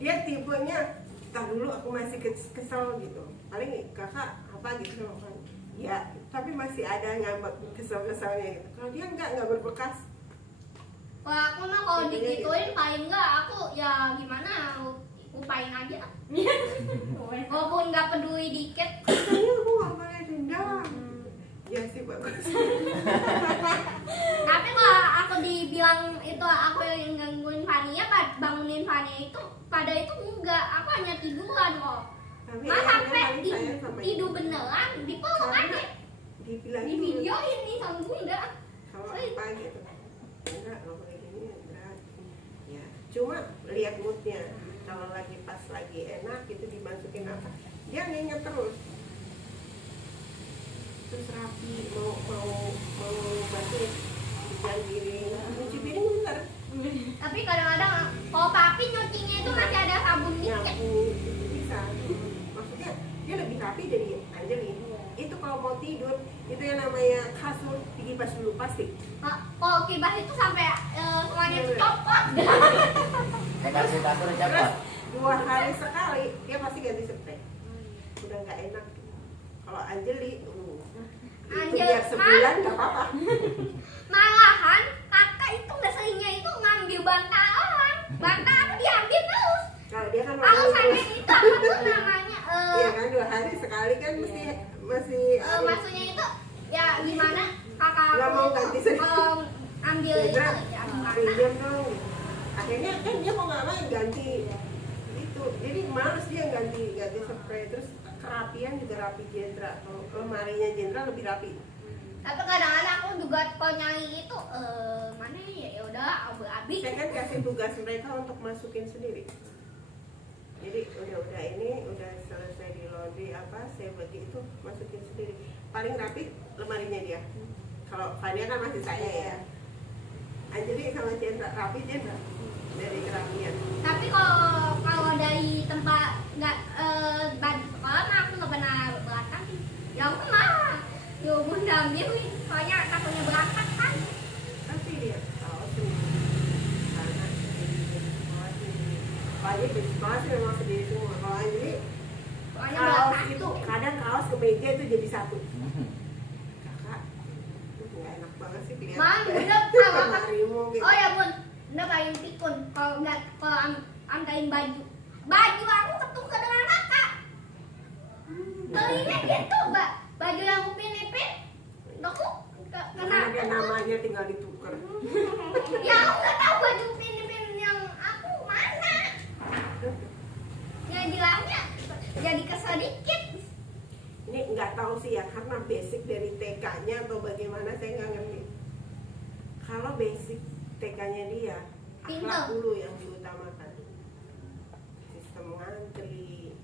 Dia tipenya, entah dulu aku masih kesel gitu. Paling kakak apa gitu kan. Ya, tapi masih ada ngambek kesel-keselnya gitu. Kalau dia nggak berbekas. Kalau aku mah kalau digituin paling enggak aku ya gimana lupain aja. Walaupun nggak peduli dikit. Katanya aku nggak boleh dendam. Ya sih bagus. Tapi kalau aku dibilang itu aku yang gangguin Fania, bangunin Fania itu pada itu enggak, aku hanya tiduran kok. Tapi Mas sampai paling sayang sama tidur beneran, dipeluk Karena aja, dibilang di videoin nih sama bunda. sama apa gitu. Enggak, kalau kayak gini berat. Ya, cuma lihat moodnya. Kalau lagi pas lagi enak itu dimasukin apa? Dia nginget terus. Terus rapi, mau bantuin cucian piring, cuci piring bentar. Tapi kadang-kadang kalau papi nyucinya itu masih ada sabun dikit. Nyapu itu bisa. Maksudnya dia lebih rapi dari Anjeli. Itu kalau mau tidur itu yang namanya kasur dikipas dulu pasti. Kalau kibas itu sampai semuanya itu copot. Kasih kasur Terus cepat. 2 hari sekali dia pasti ganti spray. Udah nggak enak. Kalau Anjeli, itu biar sebulan nggak apa-apa. Malahan kakak itu nggak seringnya itu ngambil bantal orang. Bantal aku diambil terus. Kalau dia kan Aku mau sampai terus. itu apa tuh namanya? Iya kan 2 hari sekali kan masih Maksudnya itu ya gimana kakak Nggak mau aku ganti itu sendiri. kalau ambil itu Beneran? ya gimana? pinjam dong. Akhirnya kan dia mau nggak mau ganti itu. Jadi males dia ganti spray. Terus kerapian juga rapi Jendra. Kalau lemarinya Jendra lebih rapi. Tapi kadang-kadang aku juga kalau nyari itu mana ya udah habis. Saya kan kasih tugas mereka untuk masukin sendiri. Jadi udah ini udah selesai di lodi apa saya bagi itu masukin sendiri. Paling rapi lemarinya dia. Kalau Fania kan masih saya ya. Anjeli sama Jendra rapi Jendra dari kerapian. Tapi kalau dari tempat nggak baju sekolah mah aku nggak pernah belakang sih. Ya aku mah yo bunda ambil soalnya takutnya berangkat kan. Tapi dia tahu semua karena sendiri semua sendiri. Paling di sekolah sih memang sendiri semua. Kalau Anjeli Soalnya kaos belakang itu kadang kaos ke meja itu jadi satu. Kakak nggak enak banget sih kelihatan. Man, bunda kalau apa? Lemarimu gitu. Oh ya bun, bunda paling pikun kalau nggak angkain baju aku ketukar dengan kakak. Belinya gitu mbak, baju yang upin-ipin, aku Karena ada namanya tinggal ditukar. ya aku nggak tahu baju upin-ipin yang aku mana. Yang bilangnya jadi kesel dikit. Ini nggak tahu sih ya karena basic dari TK-nya atau bagaimana saya nggak ngerti. Kalau basic TK-nya dia akhlak Pintar. dulu yang diutamakan. Sistem ngantri,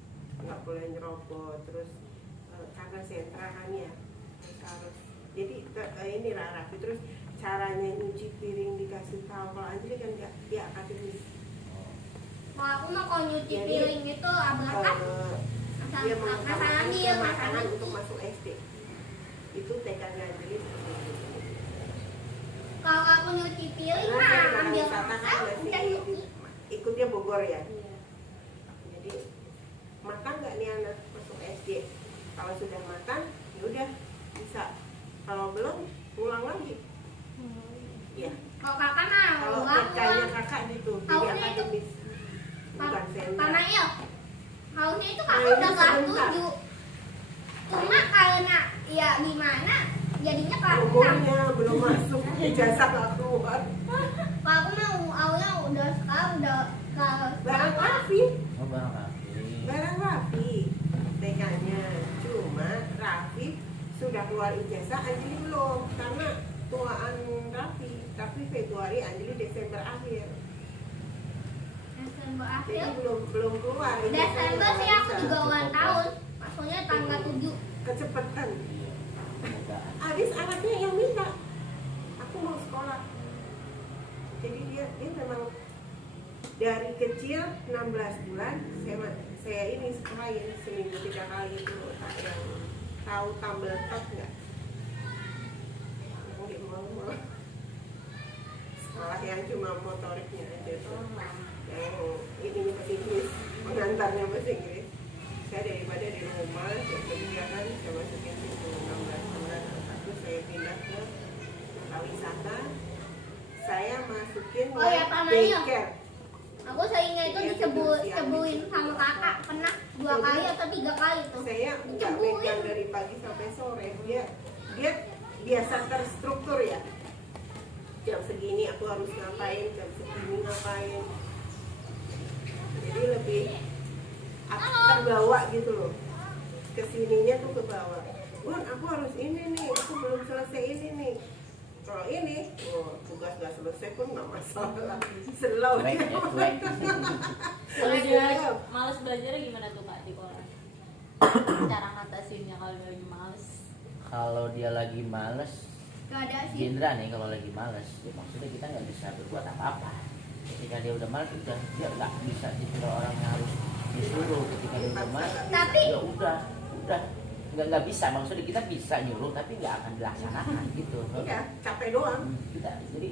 nggak boleh nyerobot, terus karena sentra kan ya harus. Jadi ini rapi terus caranya nyuci piring dikasih tahu. Kalau Anjeli kan nggak, dia akademis. Kalau aku mah kalau nyuci Jadi, piring itu abang Eh, dia mengutamakan dia kematangan untuk masuk SD. Itu TK Ganjeli. Kalau aku nyuci piring Karena saya mah dalam ambil wisata kan masak masih udah nyuci. ikutnya Bogor ya. Iya. Jadi makan nggak nih anak masuk SD? Kalau sudah makan, ya udah bisa. Kalau belum, ngulang lagi. Iya. Kalau kakak mah Kalau ulang TK-nya kakak gitu, jadi Tahunya itu- akademis. Bukan Pak senior. Nail, hausnya itu Nah, kakak ini udah kelas sebentar. 7. Cuma karena ya gimana jadinya kelas 6. Umurnya belum masuk, ijazah nggak keluar. Kalau aku mau awalnya udah sekarang udah kelas Barang Raffi, Oh barang Raffi. barang Raffi TK-nya. Cuma Raffi sudah keluar ijazah, Anjeli belum. Karena tuaan Raffi, tapi Februari, Anjeli Desember akhir. Desember Jadi akhir. belum keluar. Desember sih aku juga ulang tahun. Maksudnya tanggal 7. Kecepatan. Iya. Perbedaan. Habis anaknya yang minta, aku mau sekolah. Jadi dia memang dari kecil 16 bulan saya ini sekolahin seminggu 3 kali itu. Yang tahu tumble top nggak? Yang di mall-mall. Sekolah yang cuma motoriknya aja tuh. Yang ini bahasa Inggris, pengantarnya bahasa Inggris. Saya daripada di rumah, saya kerja kan, saya masukin situ 16 bulan. Terus saya pindah ke wisata. Saya masukin Oh ya, Pak Mario. daycare. Aku seringnya itu disebuin sama kakak pernah 2 kali atau 3 kali tuh. Saya nggak megang dari pagi sampai sore. Dia biasa terstruktur ya. Jam segini aku harus ngapain, jam segini ngapain. Jadi lebih aku terbawa gitu loh. Kesininya tuh ke bawah. Wah, aku harus ini nih, aku belum selesai ini nih. Kalau ini, tugas nggak selesai pun nggak masalah. Slow. Cuek ya, cuek. Kalau dia males belajarnya gimana tuh Kak di sekolah? Cara ngatasinnya kalau dia lagi males. Kalau dia lagi males, Gak ada sih. Gendra nih kalau lagi males, ya maksudnya kita nggak bisa berbuat apa-apa. Ketika dia udah males, udah dia nggak bisa disuruh orang yang harus disuruh. Ketika dia udah males, Tapi- ya udah nggak bisa. Maksudnya kita bisa nyuruh, tapi nggak akan dilaksanakan gitu. Iya, capek doang. Kita jadi,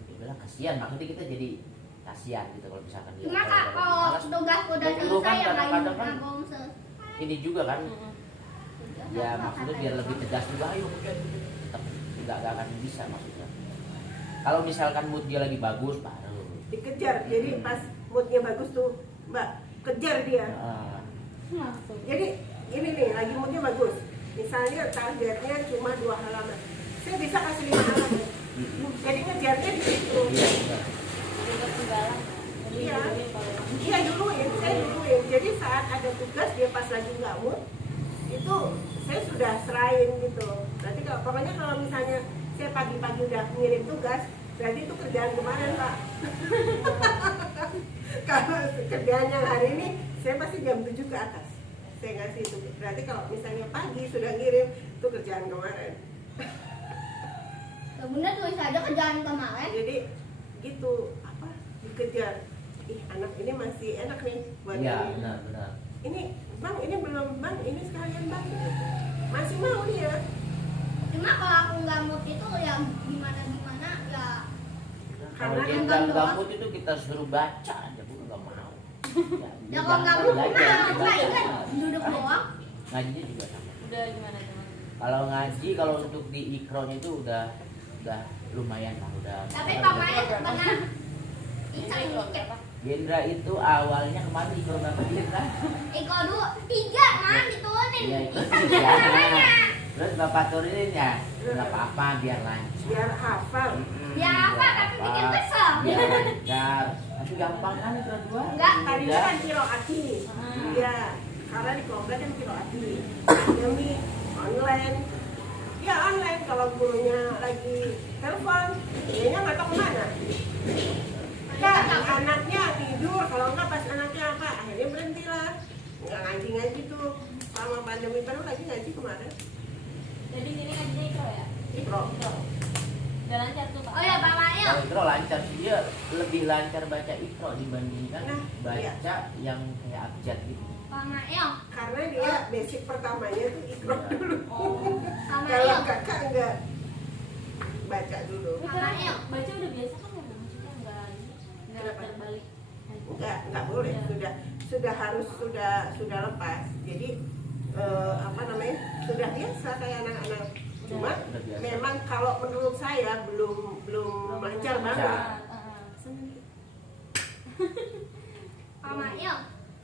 ya udahlah kasihan. Maksudnya kita jadi kasihan gitu kalau misalkan dia Cuma kalau kak lagi kalau malas. tugas udah Dan dulu kan selesai yang lain kadang-kadang kan belum selesai. ini juga kan, ya maksudnya biar lebih tegas juga, ayo tetap nggak akan bisa maksudnya. Kalau misalkan mood dia lagi bagus baru. Dikejar. Jadi pas moodnya bagus tuh, Mbak, kejar dia. Nah, Langsung. Jadi ini nih, lagi moodnya bagus. Misalnya targetnya cuma 2 halaman. Saya bisa kasih 5 halaman. Jadi ngejarnya di situ. iya, iya. Juga penggalan. Jadi Iya. duluin kalau Iya duluin, saya duluin. Jadi saat ada tugas dia pas lagi nggak mood, itu saya sudah serahin gitu. Berarti kalau pokoknya kalau misalnya saya pagi-pagi udah ngirim tugas, berarti itu kerjaan kemarin Pak. Kalau kerjaan yang hari ini, saya pasti jam 7 ke atas. Saya ngasih itu. Berarti kalau misalnya pagi sudah ngirim, itu kerjaan kemarin. Ya bener tulis aja kerjaan kemarin. Jadi gitu apa dikejar. Ih anak ini masih enak nih buat Iya, ini. benar. Ini bang ini belum bang ini sekalian bang masih mau dia. Cuma kalau aku nggak mood itu ya gimana ya. Kalau Karena dia kan nggak doang. mood itu kita suruh baca aja, bu nggak mau. Ya kalau nggak mood mah duduk doang. Ngaji juga sama. udah gimana teman? Kalau ngaji, kalau untuk di ikron itu udah lumayan lah, udah. Tapi pamannya pernah iseng Itu dikit. berapa? Gendra itu awalnya kemarin ikron apa Gendra? Iko 3 man diturunin. Iya itu Iseng ya. namanya. Terus bapak turunin ya, nggak apa-apa biar lancar. Biar hafal. Ya apa tapi bikin kesel. Biar lancar. Tapi gampang kan itu dua? Enggak, Tadinya Udah. kan kiroati. Hmm. Iya. Karena di komplek kan kiroati. Demi online. Ya online kalau gurunya lagi telepon, dianya nggak tahu kemana. Ya, anaknya tidur, kalau enggak pas anaknya apa, akhirnya berhenti lah. Nggak ngaji tuh. Sama pandemi baru lagi ngaji kemarin. Jadi sini ngajinya Ikro ya? Ikro. Udah lancar tuh Pak? Oh ya Pak Mail. Kalau ikro lancar sih, dia lebih lancar baca ikro dibandingkan Nah, baca yang kayak abjad gitu. Kalau Pak Mail. Karena dia basic pertamanya tuh ikro dulu. Pak Kalau Mail. kakak enggak baca dulu. Pak Mail. Baca udah biasa kan ya, maksudnya nggak Kenapa? terbalik. Enggak boleh, sudah harus sudah lepas. Jadi apa namanya? Sudah biasa kayak anak-anak. Cuma Udah biasa. memang kalau menurut saya belum lancar banget. Pak Mail.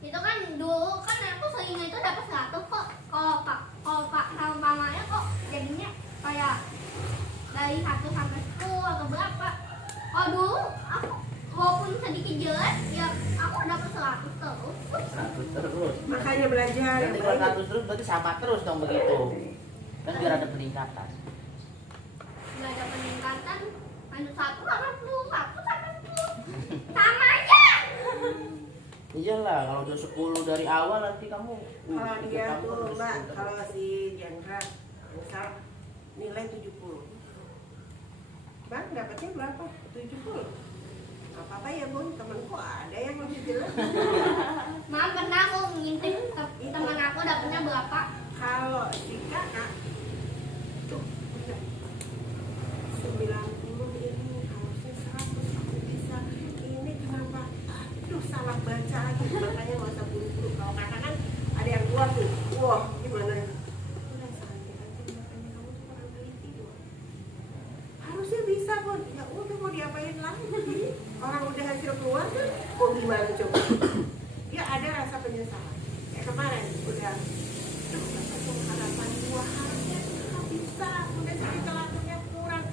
Itu kan dulu kan aku seringnya itu dapat 100 kok. Kalau Pak sama Pak Mail kok jadinya kayak dari 1 sampai 10 atau berapa. Kalau dulu aku walaupun sedikit jelek ya aku dapat 100 terus. 100 terus. Makanya belajar yang Nanti kalau baik. 100 terus berarti sama terus dong begitu. Kan biar ada peningkatan. Nggak ada peningkatan. Minus 1 sama 10, 1 sama 10. Sama aja. Iyalah, kalau udah 10 dari awal nanti kamu Kalau dia kamu tuh terus mbak, terus. kalau si Jandra misal nilai 70, bang dapatnya berapa? 70. Apa ya bun, temanku ada yang lebih jelek. Maaf pernah aku ngintip teman aku dapatnya berapa. Kalau si kakak tuh udah 90 ini harusnya 100 aku bisa. Ini kenapa? Aduh salah baca lagi. Makanya nggak usah buru-buru. Kalau kakak kan ada yang keluar tuh. Wah gimana? Udah santai aja. Makanya kamu tuh kurang teliti doang. Harusnya bisa pun. Ya udah mau diapain lagi? Orang udah hasil keluar kan? Mau gimana coba? Dia ada rasa penyesalan. Kayak kemarin udah harapan gua harusnya nggak bisa, udah cerita lakunya kurang.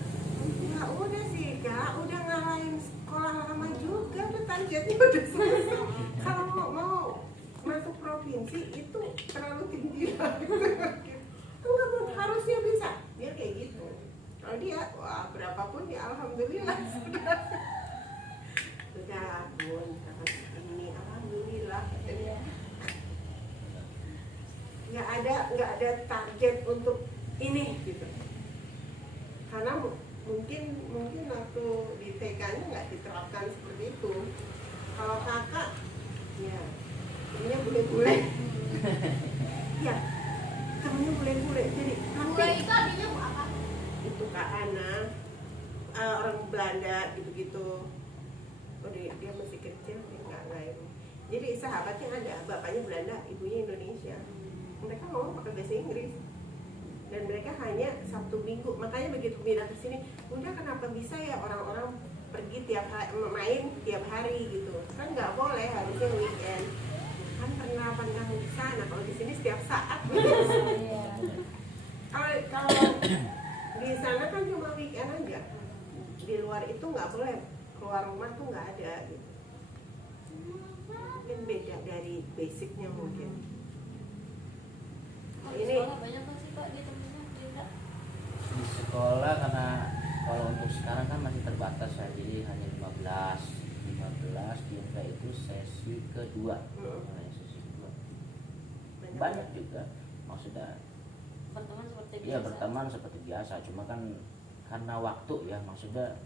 Ya udah sih kak, udah ngalahin sekolah lama juga, udah targetnya udah selesai. Kalau mau masuk provinsi itu terlalu tinggi lah. Enggak, harusnya bisa. Dia kayak gitu. Kalau dia, wah berapapun ya alhamdulillah sudah bun, ini alhamdulillah. Nggak ada target untuk ini gitu, karena mungkin waktu di TK-nya nggak diterapkan seperti itu. Kalau kakak ya temennya bule-bule ya temennya bule-bule jadi Gue itu artinya apa? itu Kak Ana, orang Belanda gitu-gitu. Oh dia masih kecil dia nggak ini. Jadi sahabatnya ada, bapaknya Belanda, ibunya Indonesia. Mereka ngomong pakai bahasa Inggris dan mereka hanya Sabtu Minggu. Makanya begitu pindah ke sini, udah kenapa bisa ya orang-orang pergi tiap hari, main tiap hari gitu? Kan nggak boleh, harusnya weekend. Kan pernah di sana, kalau di sini setiap saat. Kalau di sana kan cuma weekend aja. Di luar itu nggak boleh, keluar rumah tuh nggak ada gitu. Mungkin beda dari basicnya mungkin. Di Ini sekolah banyak nggak sih Pak di temennya beda? Di sekolah karena kalau untuk sekarang kan masih terbatas ya, jadi hanya 15 Dinda itu sesi kedua. Sesi kedua. Banyak juga maksudnya Berteman seperti biasa. ya berteman seperti biasa, cuma kan karena waktu ya, maksudnya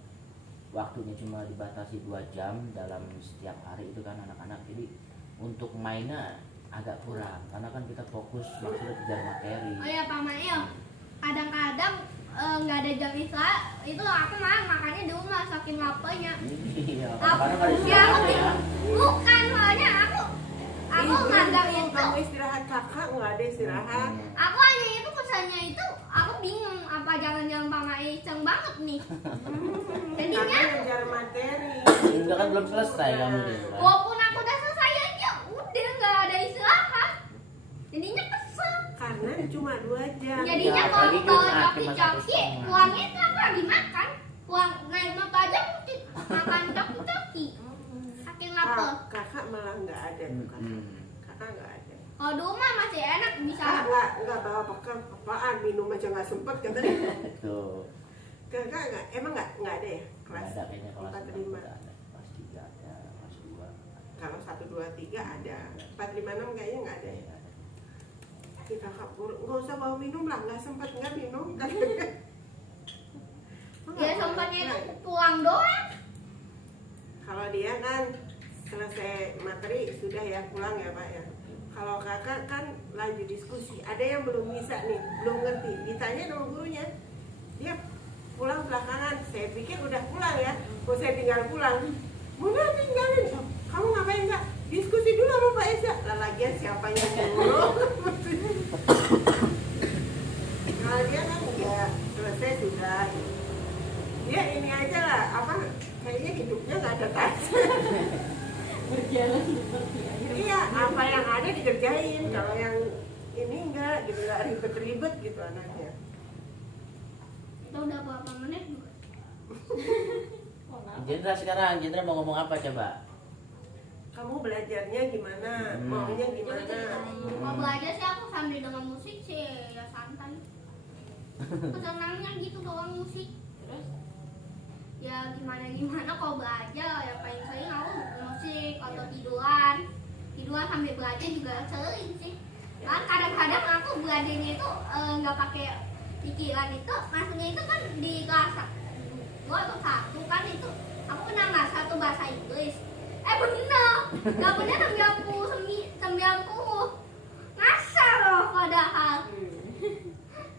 waktunya cuma dibatasi 2 jam dalam setiap hari itu kan anak-anak, jadi untuk mainnya agak kurang karena kan kita fokus maksudnya kejar materi. Oh ya Pak Mail, kadang-kadang nggak ada jam istirahat itu aku malah makannya di rumah saking laparnya. Iya, Aku karena nggak ya istirahat aku ya. bukan soalnya aku nganggap itu. kamu istirahat, kakak nggak ada istirahat. Aku hanya itu pesannya itu aku bingung apa jangan-jangan Pak Mail iseng banget nih. Jadinya Karena ngejar materi. Dinda kan belum selesai kamu Dinda. walaupun aku udah selesai aja udah nggak ada istirahat. Jadinya kesel. Karena cuma 2 jam. Jadinya Ya, kalau lagi bawa Jumat cuma coki-coki 1,5. uangnya itu aku lagi makan. Uang naik motor aja mesti makan coki-coki. Saking lapar. Kakak malah nggak ada tuh kan. Hmm. Kakak nggak ada. Kalau di rumah masih enak bisa. Nggak bawa bekal apaan, minum aja nggak sempet katanya. Tuh. Kakak nggak, emang nggak ada ya Nggak kelas ada kayaknya kelas 4, 6 5. udah ada, kelas 3 ada, kelas 2 Kalau 1, 2, 3 ada, 4, 5, 6 kayaknya nggak ada ya. Kita kabur, nggak usah bawa minum lah, nggak sempet nggak minum. Ya sempatnya itu pulang doang. Kalau dia kan selesai materi sudah ya pulang ya Pak ya. Kalau kakak kan lanjut diskusi, ada yang belum bisa nih, belum ngerti, ditanya sama gurunya, dia pulang belakangan. Saya pikir udah pulang ya, kok saya tinggal pulang. Bunda tinggalin, oh, kamu ngapain nggak? Diskusi dulu sama Pak Esa. Lah lagian siapa yang nyuruh? Kalau dia kan udah selesai sudah. Dia ini aja lah, apa kayaknya hidupnya nggak ada tas. Berjalan seperti air. Iya, apa yang ada dikerjain. Kalau yang ini enggak, gitu, nggak ribet-ribet gitu anaknya. Itu udah berapa menit juga? Oh, kenapa? Jendra sekarang, Jendra mau ngomong apa coba? Kamu belajarnya gimana? Maunya gimana? Mau belajar sih aku sambil dengan musik sih ya santai. Kesenangnya gitu doang musik. Terus Ya gimana kalau belajar ya paling sering aku musik atau tiduran sambil belajar juga sering sih. Kan kadang-kadang aku belajarnya itu nggak pakai pikiran, itu maksudnya itu kan di kelas 2 atau 1 kan, itu aku pernah nggak satu bahasa Inggris. Bener, nggak bener 90 ngasal loh padahal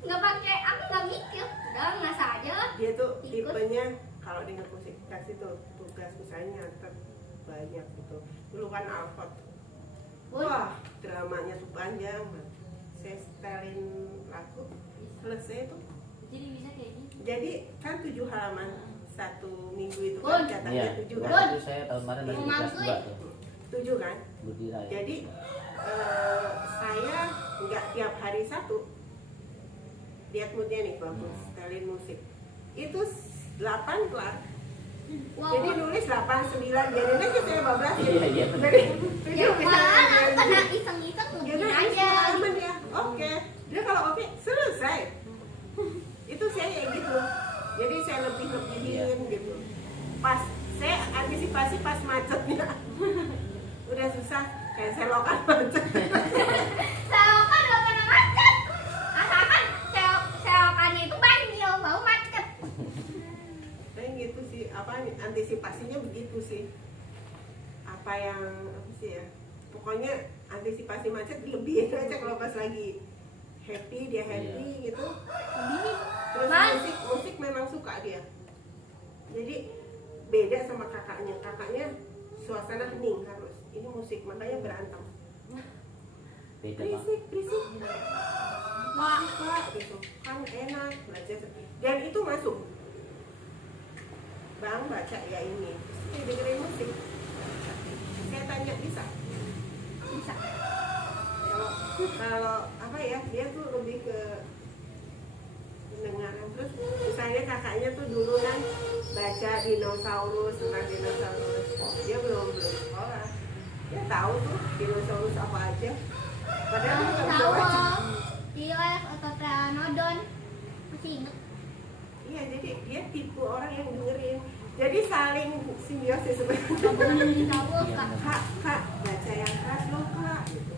nggak pakai, aku nggak mikir, udah ngasal aja. Dia tuh Ikut. tipenya kalau dengan musik dikasih tuh tugas misalnya nyatet banyak gitu. Dulu kan Alfred, wah dramanya tuh panjang banget. Saya setelin lagu selesai tuh. jadi bisa kayak gitu. Jadi kan 7 halaman satu minggu itu Bun. kan jatahnya Iya, 7 Bun. kan? itu saya tahun kemarin lagi Rumah kelas gue. 2 tuh. 7 kan? Berdira ya. Jadi saya nggak tiap hari satu. Lihat moodnya nih bagus, setelin musik. Itu 8 kelar. Wah, Jadi nulis 8, 9, jadinya aja saya 12 Iya, iya. Jadi 7 ya bisa malahan aku jadi. pernah iseng-iseng Jadi mungkin aja aja. pengalaman ya. Oke. Dia kalau oke selesai. Itu saya kayak gitu. Jadi saya lebihin gitu. Pas saya antisipasi pas macetnya. Udah susah kayak selokan macet. Selokan gak pernah macet. Asalkan selokannya itu banjir baru macet. Kayak gitu sih. Apa antisipasinya begitu sih. Apa sih ya? Pokoknya antisipasi macet lebihin aja kalau pas lagi happy, dia happy gitu. Terus Mas. musik memang suka dia. Jadi beda sama kakaknya. Kakaknya suasana hening harus. Ini musik makanya berantem. Beda Pak. Berisik. Wah, Pak, gitu. Kan enak belajar. Dan itu masuk. Bang baca ya ini. Terus dia dengerin musik. Saya tanya bisa. Bisa. Kalau apa ya, dia tuh lebih ke pendengaran. Terus misalnya kakaknya tuh dulu kan baca dinosaurus, tentang dinosaurus. Dia belum sekolah. Dia tahu tuh dinosaurus apa aja. Padahal dia nggak bisa Tahu. baca. T-Rex atau Pteranodon masih inget. Iya, jadi dia tipe orang yang dengerin. Jadi saling simbiosis sebenarnya. Dinosaurus kak. Kak, baca yang keras loh kak. Gitu.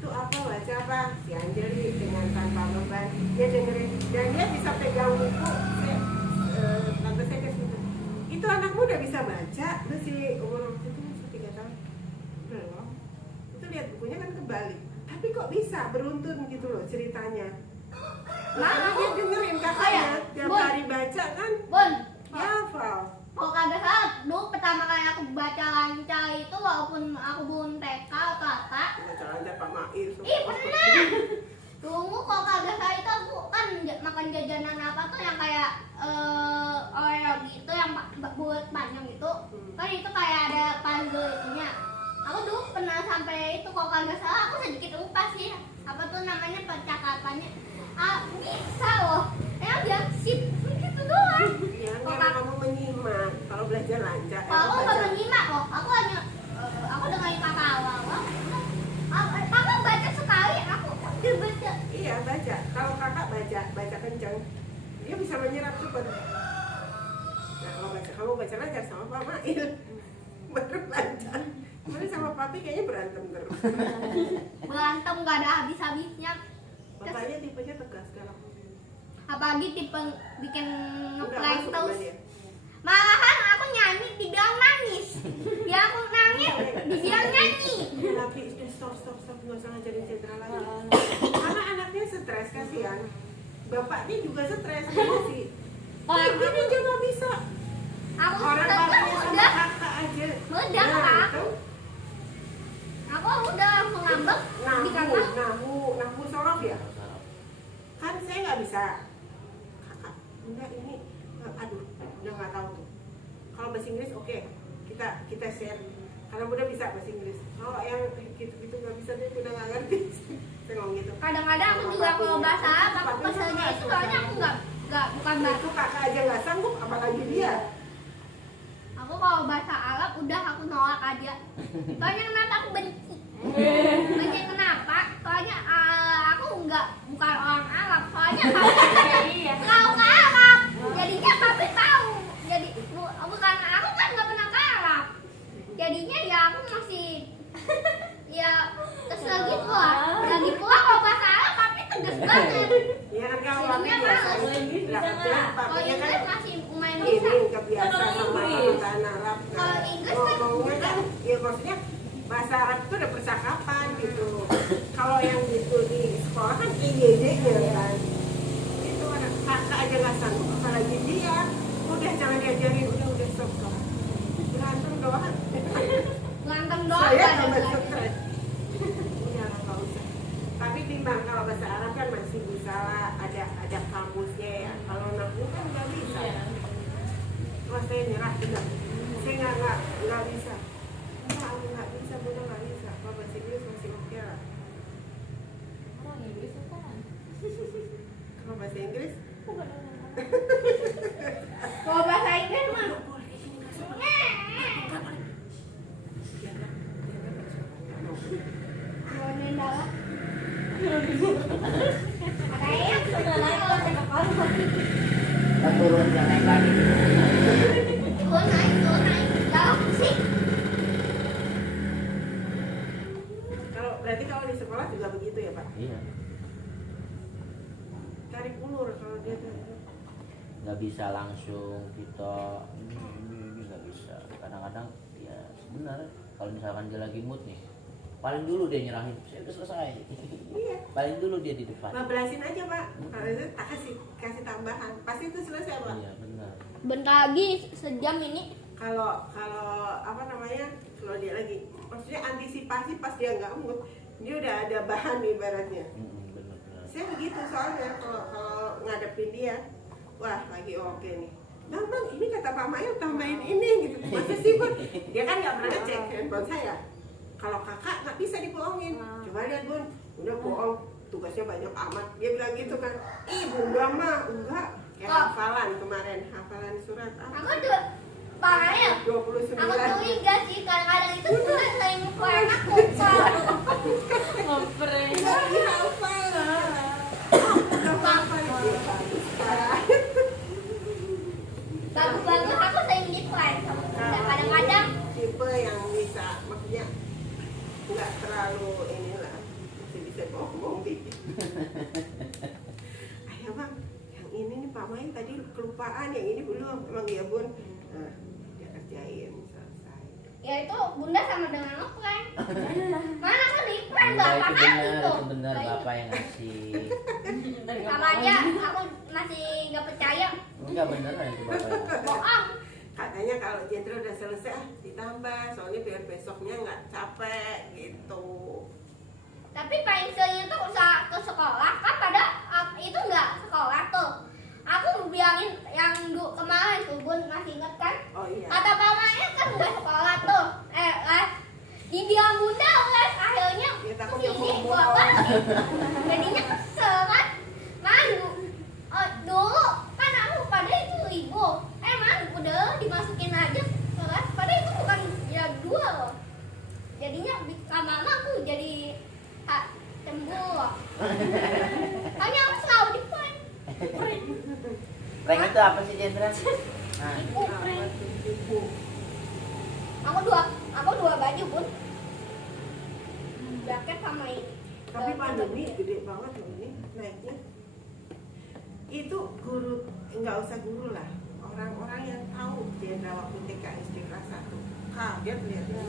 Itu apa, baca apa? Si Anjeli dengan tanpa beban. Dia dengerin dan dia bisa pegang buku. Tante saya kasih itu anak muda bisa baca. Terus si umur waktu itu masih 3 tahun. Belum. Itu lihat bukunya kan kebalik. Tapi kok bisa beruntun gitu loh ceritanya. Nah, dia dengerin kakaknya tiap Bun. hari baca kan. Bun, Dia hafal. kalau kagak salah, dulu pertama kali aku baca lancar itu walaupun aku belum TK atau apa. Baca lancar Pak Mail. Ih pernah. Tunggu kalau kagak salah itu aku kan makan jajanan apa tuh yang kayak Oreo gitu yang buat panjang itu. Kan itu kayak ada puzzle itunya. Aku dulu pernah sampai itu kalau kagak salah aku sedikit lupa sih apa tuh namanya percakapannya. Bisa loh. Dia sip gitu doang. Ya, karena kamu menyimak. Kalau belajar lancar. Kalau aku nggak menyimak loh, aku hanya aku dengerin kakak awal-awal. Kakak baca sekali, aku udah baca. Iya baca. Kalau kakak baca kenceng, dia bisa menyerap cepat. Nah kalau kamu baca lancar sama Pak Mail, baru lancar. Kemarin sama Papi kayaknya berantem terus. Berantem nggak ada habis-habisnya. Bapaknya tipenya tegas sekarang. Apalagi tipe bikin Udah ngeplank masuk sama terus. dia. Malahan aku nyanyi dibilang nangis. Dia aku nangis, dibilang nyanyi. Tapi stop, nggak usah ngajarin Citra lagi. Karena anaknya stres, kasihan. Bapaknya juga stres, emosi. Ini aja nggak bisa. Aku Orang udah bapaknya sama kakak aja. meledak Nah, Kak. itu Aku udah mengambek di kamar. nahu sorof ya. Kan saya nggak bisa. Kakak, bunda ini, aduh, udah nggak tahu tuh. Kalau bahasa Inggris oke, kita share. Karena bunda bisa bahasa Inggris. Kalau yang gitu nggak bisa, dia udah nggak ngerti. Saya ngomong gitu. Kadang-kadang aku juga kalau bahasa Arab aku keselnya itu soalnya aku bukan bahasa. Itu kakak aja nggak sanggup, apalagi dia. Aku kalau bahasa Arab udah aku nolak aja. Soalnya kenapa aku benci? Benci kenapa? Soalnya aku bukan orang Arab. Soalnya papi tahu ke Arab. Jadinya papi tahu. Jadi bukan aku kan nggak pernah ke Arab. Jadinya ya aku masih ya kesel gitu lah. Lagi pula kalau bahasa Arab papi tegas banget. Ya kan kalau papi Jadinya biasa. males. Lah, Kalau papinya kan Inggris masih lumayan bisa. ini kebiasaan sama bahasa Arab. Kalau Inggris kan ngomongnya kan, ya maksudnya bahasa Arab itu ada percakapan gitu. Kalau yang gitu di sekolah kan IGD-nya kan. Itu anak kakak aja nggak sanggup, apalagi dia. Udah jangan diajarin, udah stop. Berantem doang. Berantem doang. Saya nggak ada tambah belajar. stres. Udah nggak usah. Tapi timbang kalau bahasa Arab kan masih bisa lah, ada kamusnya ya. Kalau nahu kan nggak bisa. Wah, saya nyerah juga. Saya nggak bisa. Nggak bisa, bunda nggak bisa. Kalau bahasa Inggris masih oke lah. Orang Inggris kan. Kalau bahasa Inggris, Kalau bahasa Inggris mah Nendala. Kayaknya sebenarnya kalau cakap apa? Kita turun ke naik lagi. Turun naik. Jauh sih. berarti kalau di sekolah juga begitu ya Pak? Iya. Tarik ulur kalau dia tuh. Nggak bisa langsung kita ini nggak bisa. Kadang-kadang ya benar kalau misalkan dia lagi mood nih, paling dulu dia nyerahin, saya udah selesai. Iya. Paling dulu dia di depan. Bablasin aja Pak. Kalau itu tak kasih tambahan, pasti itu selesai Pak. Iya benar. Bentar lagi sejam ini. Kalau apa namanya, kalau dia lagi, maksudnya antisipasi pas dia nggak mood, dia udah ada bahan ibaratnya. Benar. Saya begitu soalnya kalau ngadepin dia, wah lagi oke nih. Bang, ini kata Pak Mayu tambahin ini gitu. Masa sih Bun? Dia kan nggak pernah ngecek handphone saya. Kalau kakak nggak bisa dibohongin. Coba lihat Bun, udah bohong, tugasnya banyak amat. Dia bilang gitu kan. Ih Bunda mah enggak. Kayak hafalan kemarin, hafalan surat apa? Aku tuh Pak Mayu. 29. Aku curiga sih kadang-kadang itu Bunda sering ngumpulin aku. Ngeprank. Nggak dihafal. Udah hafal dia. Bagus-bagus aku sering di-plan sama Bunda. Kadang-kadang Tipe yang bisa, maksudnya nggak terlalu inilah, masih bisa bohong dikit. Ayo Bang, yang ini nih Pak Main tadi kelupaan, yang ini belum. Emang iya Bun? Nah, dia kerjain selesai. ya itu Bunda sama dengan ngeprank. Mana aku di-plan Enggak, berapa itu kali benar, tuh. itu benar bapak yang ngasih. Sama aja aku masih nggak percaya. Enggak beneran itu bapak yang ngasih. Bohong. Katanya kalau jenderal udah selesai, ditambah, soalnya biar besoknya nggak capek gitu. Tapi paling sering itu usaha ke sekolah kan pada itu nggak sekolah tuh. Aku bilangin yang kemarin tuh Bun masih inget kan? Oh iya. Kata mamanya kan udah sekolah tuh. Les. Dibilang Bunda les akhirnya Ya, takut kesini dia gua bohong. kan. Jadinya kesel kan? Malu. Dulu kan aku pada itu ibu. Malu udah dimasukin aja kelas. Padahal itu bukan ya dua loh. Jadinya sama mama aku jadi cemburu. Hanya aku selalu di prank. Prank itu apa sih Jendra? Nah, Ibu prank. Tipu. Aku dua baju Bun. Jaket sama ini. Tapi pandemi gede banget loh ini naiknya. Itu guru, nggak usah guru lah, orang-orang yang tahu jenderal waktu TK SD kelas 1 kaget lihatnya.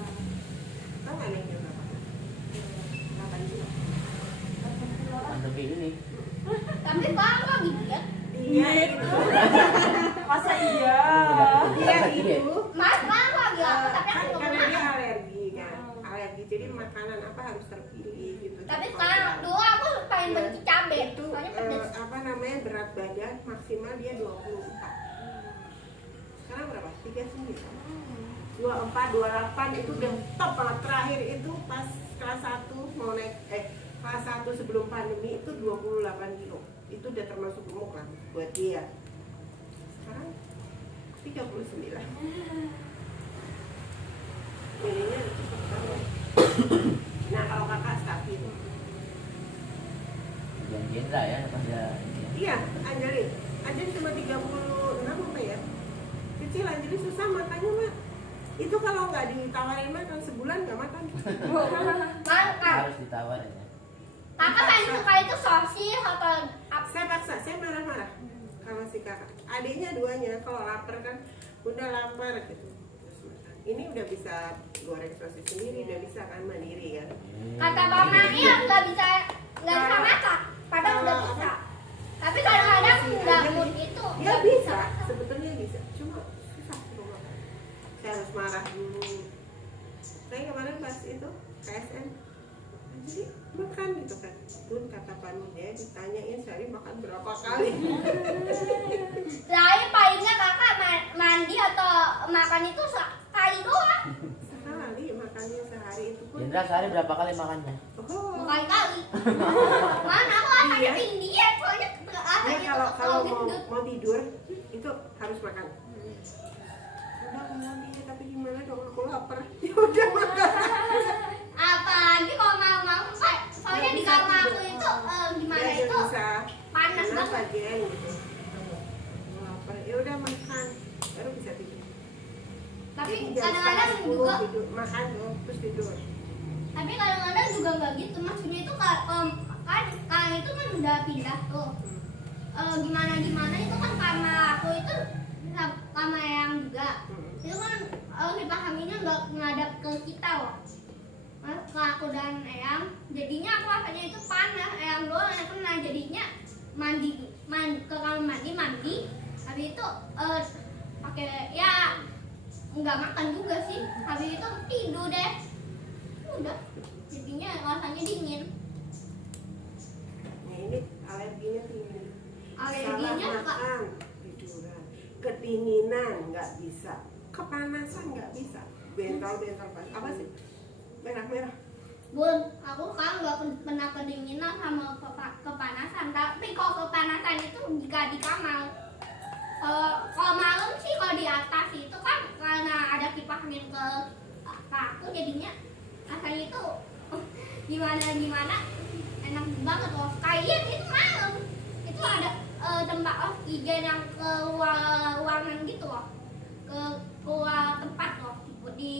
Tahu nggak naiknya berapa? 88 kilo. Pandemi ini. Tapi sekarang lagi diet. Iya itu. Masa iya? Iya itu. Mas sekarang lagi aku tapi Kan aku nggak karena dia makan. alergi kan. Alergi jadi makanan apa harus terpilih gitu. Tapi sekarang dulu aku paling benci cabai. itu Soalnya pedes. apa namanya berat badan maksimal dia 24. Sekarang berapa? 39. 24, 28 itu udah top banget. Terakhir itu pas kelas 1 mau naik kelas 1 sebelum pandemi itu 28 kilo. Itu udah termasuk gemuk lah buat dia. Sekarang 39. Ininya cepet banget. Nah kalau kakak stabil. Yang Jendra ya pada Iya, Angelin. Angelin cuma 36 apa ya? Kecil Angelin susah makannya mah. Itu kalau nggak ditawarin makan sebulan nggak makan. Makan. harus ditawarin ya. Kakak paling suka itu sosis atau apa? Saya paksa, saya marah-marah kalau si kakak. Adiknya duanya kalau lapar kan, udah lapar gitu. Terus makan. Ini udah bisa goreng sosis sendiri, udah bisa kan mandiri kan. Kata mama iya nggak bisa makan. Padahal udah bisa. Tapi kadang-kadang nggak mood itu. Ya nggak bisa, sebetulnya bisa. Cuma susah kalau makan. Saya harus marah dulu. Saya kemarin pas itu KSN, jadi makan gitu kan. Bun kata Panu dia ditanyain sehari makan berapa kali. Lain palingnya kakak mandi atau makan itu sekali doang. Sekali makannya sehari itu pun. Jendra sehari berapa kali makannya? Oh. Berkali-kali. Mana aku asalnya Iya. pingin diet soalnya Ya, asalnya kalau tuh mau tidur itu harus makan. Udah mau dia tapi gimana dong aku lapar. Ya udah makan. apalagi kalau mau soalnya di kamar aku itu gimana Ya, itu bisa. panas Kenapa banget. Jen gitu. Mau lapar. Ya udah makan baru bisa tidur. Tapi Jadi jam kadang-kadang 10 juga tidur, makan tuh terus tidur. tapi kadang-kadang juga nggak gitu maksudnya itu kan kalian itu kan udah pindah tuh gimana itu kan kamar aku itu kamar yang juga itu kan dipahaminya nggak ngadap ke kita loh. Ke aku dan Eyang jadinya aku rasanya itu panas Eyang doang yang kena jadinya mandi ke kamar mandi habis itu pakai ya nggak makan juga sih habis itu tidur deh udah jadinya rasanya dingin Nah ini alerginya tinggi. alerginya Salah suka makan, tiduran, kedinginan nggak bisa, kepanasan nggak bisa, bentol apa sih? Merah-merah. Bun, aku kan nggak pernah kedinginan sama kepanasan tapi kalau kepanasan itu jika di kamar kalau malam sih kalau di atas itu kan karena ada kipas angin ke aku jadinya rasanya itu gimana enak banget loh kayak itu malam itu ada tempat oksigen yang ke ruangan gitu loh ke keluar tempat loh di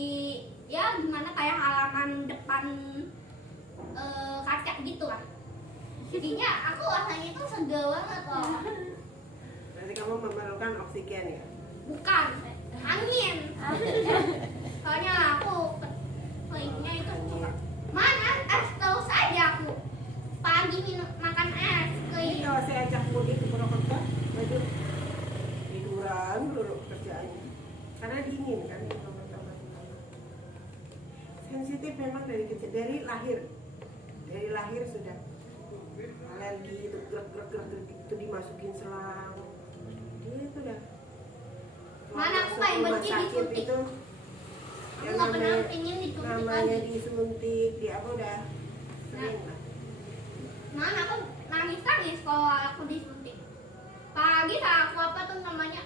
ya gimana kayak halaman depan kaca gitu lah jadinya aku rasanya itu segar banget loh Nanti kamu memerlukan oksigen ya. bukan angin soalnya aku kelingnya itu mana es terus aja aku pagi minum makan es Jadi keling kalau saya ajak mudik ke Purwokerto, itu tiduran dulu kerjaannya. Karena dingin kan di Purwokerto. Sensitif memang dari kecil, dari lahir sudah alergi itu gerak itu dimasukin selang. Itu dah. Mana aku paling Rumah benci sakit disuntik. itu aku yang nggak pernah namanya- ingin disuntik namanya lagi disuntik di apa udah sering lah. mana aku nangis kalau aku disuntik pagi saat aku apa tuh namanya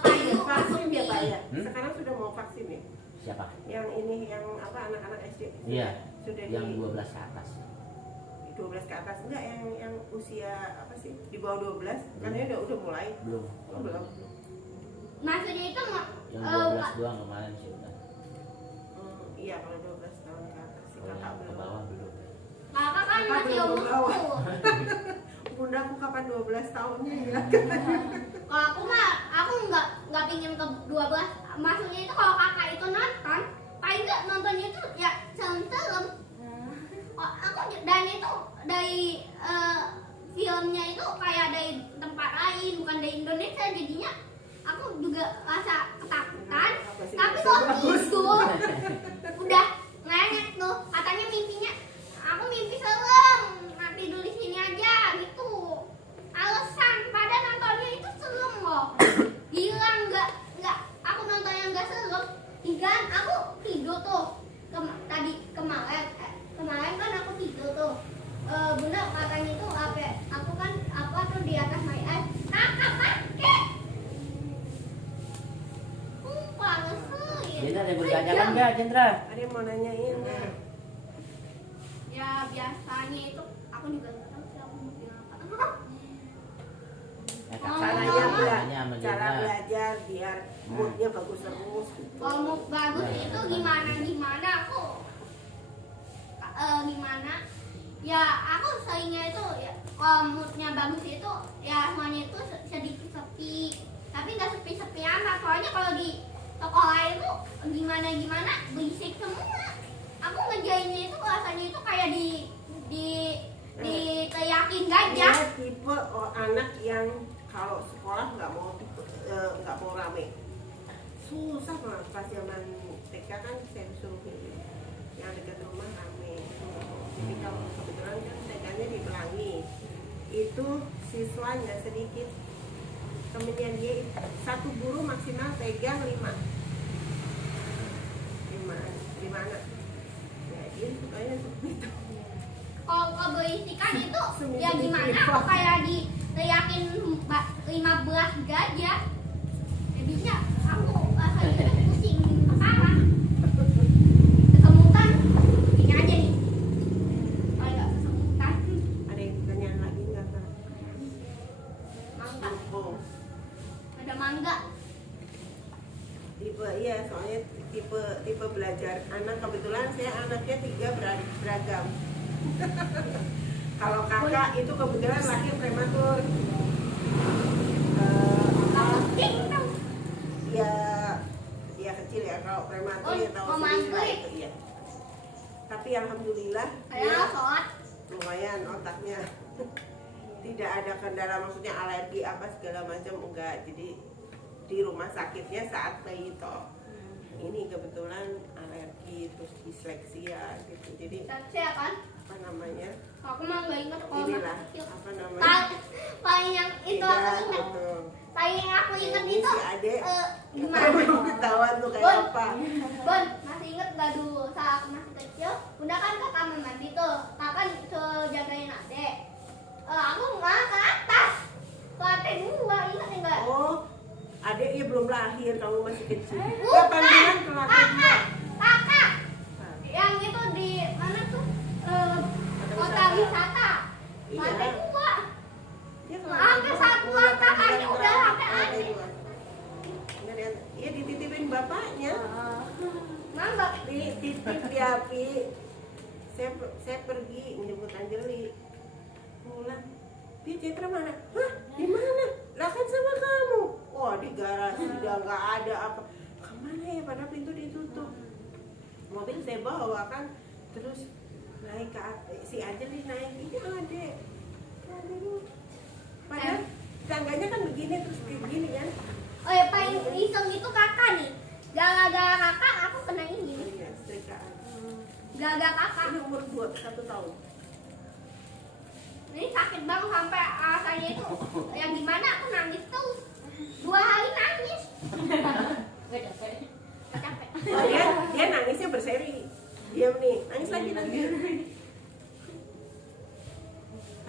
kayu masuk Vaksin di ya Pak ya. Hmm? Sekarang sudah mau vaksin ya. Siapa? Yang ini yang apa anak-anak SD Iya, sudah yang di 12 ke atas. 12 ke atas enggak yang usia apa sih di bawah 12 katanya udah mulai. Belum. Oh, belum. maksudnya itu Yang 12 doang kemarin sih udah. Iya kalau 12 tahun ke atas sih Kalau kakak yang ke belum. bawah belum. kakak kan Kakak masih belum umur membawa. tuh. Bundaku kapan 12 tahunnya ya. Kalau aku mah aku nggak pingin ke 12 maksudnya itu kalau kakak itu nonton paling nggak nontonnya itu ya film-film dan itu dari filmnya itu kayak dari tempat lain, bukan dari Indonesia, jadinya aku juga rasa ketakutan. Tapi waktu itu udah ngenyek tuh, katanya mimpinya aku mimpi serem, nah tidur di sini aja gitu. Alasan pada nontonnya itu serem loh. Bilang nggak aku nontonnya nggak serem. Kan aku tidur tuh kemarin kan aku tidur tuh. Bunda katanya tuh aku kan apa tuh di atas my es kakak pakai panas Jendra ada berjalan nggak Jendra? Ada yang mau nanyain ya? ya biasanya itu aku juga nggak tahu sih aku mau bilang apa. Caranya sama cara Jendra. belajar biar moodnya bagus terus gitu. Kalau mau bagus itu gimana aku gimana ya aku seringnya itu ya, kalau moodnya bagus itu ya semuanya itu sedikit sepi, tapi nggak sepi-sepi amat. Soalnya kalau di toko lain tuh gimana berisik semua. Aku ngerjainnya itu rasanya itu kayak diteriakin gajah. Dia tipe anak yang kalau sekolah nggak mau rame. Susah banget pas zaman TK kan saya suruh yang dekat rumah rame. Jadi kalau kebetulan kan TK-nya di Pelangi, itu siswanya sedikit. Temennya dia satu guru maksimal pegang 5 anak. Ya dia sukanya seperti itu. Kalau keberisikan itu Seminggu ya gimana dikit. aku kayak diteriakin 15 gajah. Jadinya aku rasanya itu pusing kepala. Kesemutan ini aja nih. Kayak kesemutan. Ada yang pertanyaan lagi nggak Kak? Mangga. Oh, Ada mangga. tipe iya soalnya tipe belajar anak kebetulan saya anaknya 3 beragam. Kalau kakak itu kebetulan lahir prematur. Penting tau. Ya kecil ya kalau prematur Oh, ya tahu Mama sendiri lah Anggrek. itu iya. Tapi alhamdulillah Kayak dia sholat. lumayan otaknya tidak ada kendala, maksudnya alergi apa segala macam enggak. Jadi di rumah sakitnya saat bayi toh ini kebetulan alergi terus disleksia gitu. Jadi Saya kan. apa namanya Aku mah nggak ingat kalau inilah masih kecil. apa namanya Paling yang itu tidak aku ingat. gitu. Paling yang aku ingat Ini itu si Ade gimana? belum ketahuan tuh kayak Bon. apa. Bon, masih inget gak dulu saat aku masih kecil? Bunda kan ke kamar mandi tuh, kakak suruh jagain adek. Aku malah ke atas, ke lantai 2, inget enggak? Oh, adek ya belum lahir, kamu masih kecil. Bukan. Panggilan ke lantai dua. Kakak, yang itu di mana tuh? Kota wisata. Iya. Lantai 2. Dia ke Lantai 1 dua, kakaknya udah sampai lantai aneh. 2. Iya dititipin bapaknya. Mangga. Dititip di api. Saya pergi menjemput Anjeli. Pulang. Dia Citra mana? Hah? Di mana? Lah kan sama kamu. Wah, di garasi udah nggak ada apa. Kemana ya? Padahal pintu ditutup. Mobil saya bawa kan, terus naik ke atas. Si Anjeli naik. Ini adek. Aduh. Padahal tangganya kan begini terus kayak gini kan. Oh ya, paling iseng itu kakak nih. Gara-gara kakak aku kena ini. Iya, setrikaan. Gara-gara kakak. Ini umur 1 tahun. Ini sakit banget sampai rasanya itu yang gimana aku nangis tuh 2 hari nangis. Gak capek. Gak capek. Oh, dia nangisnya berseri. Diam nih, nangis lagi.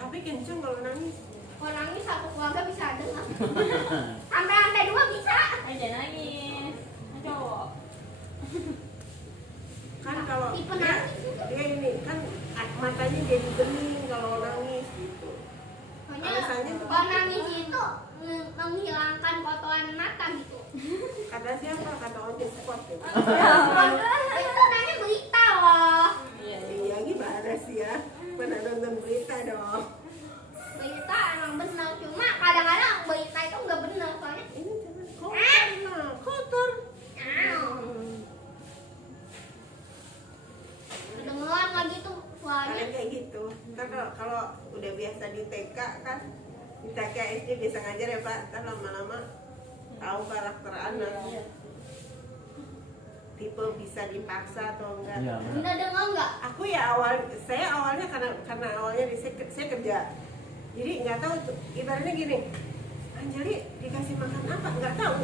Tapi kenceng kalau nangis. Kalau nangis satu keluarga bisa ada nggak? Sampai lantai 2 bisa. Aja nangis. Cowok. Kan kalau Tipe dia, nangis itu. dia ini kan matanya jadi bening kalau nangis gitu. Soalnya Alasannya tuh kalau nangis itu menghilangkan kotoran mata gitu. kata siapa? Kata Once Spot ya. Itu nanya berita loh. Iya. Iya gimana sih ya? Pernah nonton berita dong. Berita emang benar, cuma kadang-kadang berita itu nggak benar soalnya. Ini jangan kotor lah, kotor. Kedengeran lagi tuh suaranya. Kalian kan di TK SD biasa ngajar ya Pak, kan lama-lama tahu karakter anak, tipe bisa dipaksa atau enggak. Iya, benar. Bunda dengar nggak? Aku ya saya awalnya karena awalnya saya kerja, jadi nggak tahu tuh, ibaratnya gini, Anjali dikasih makan apa nggak tahu,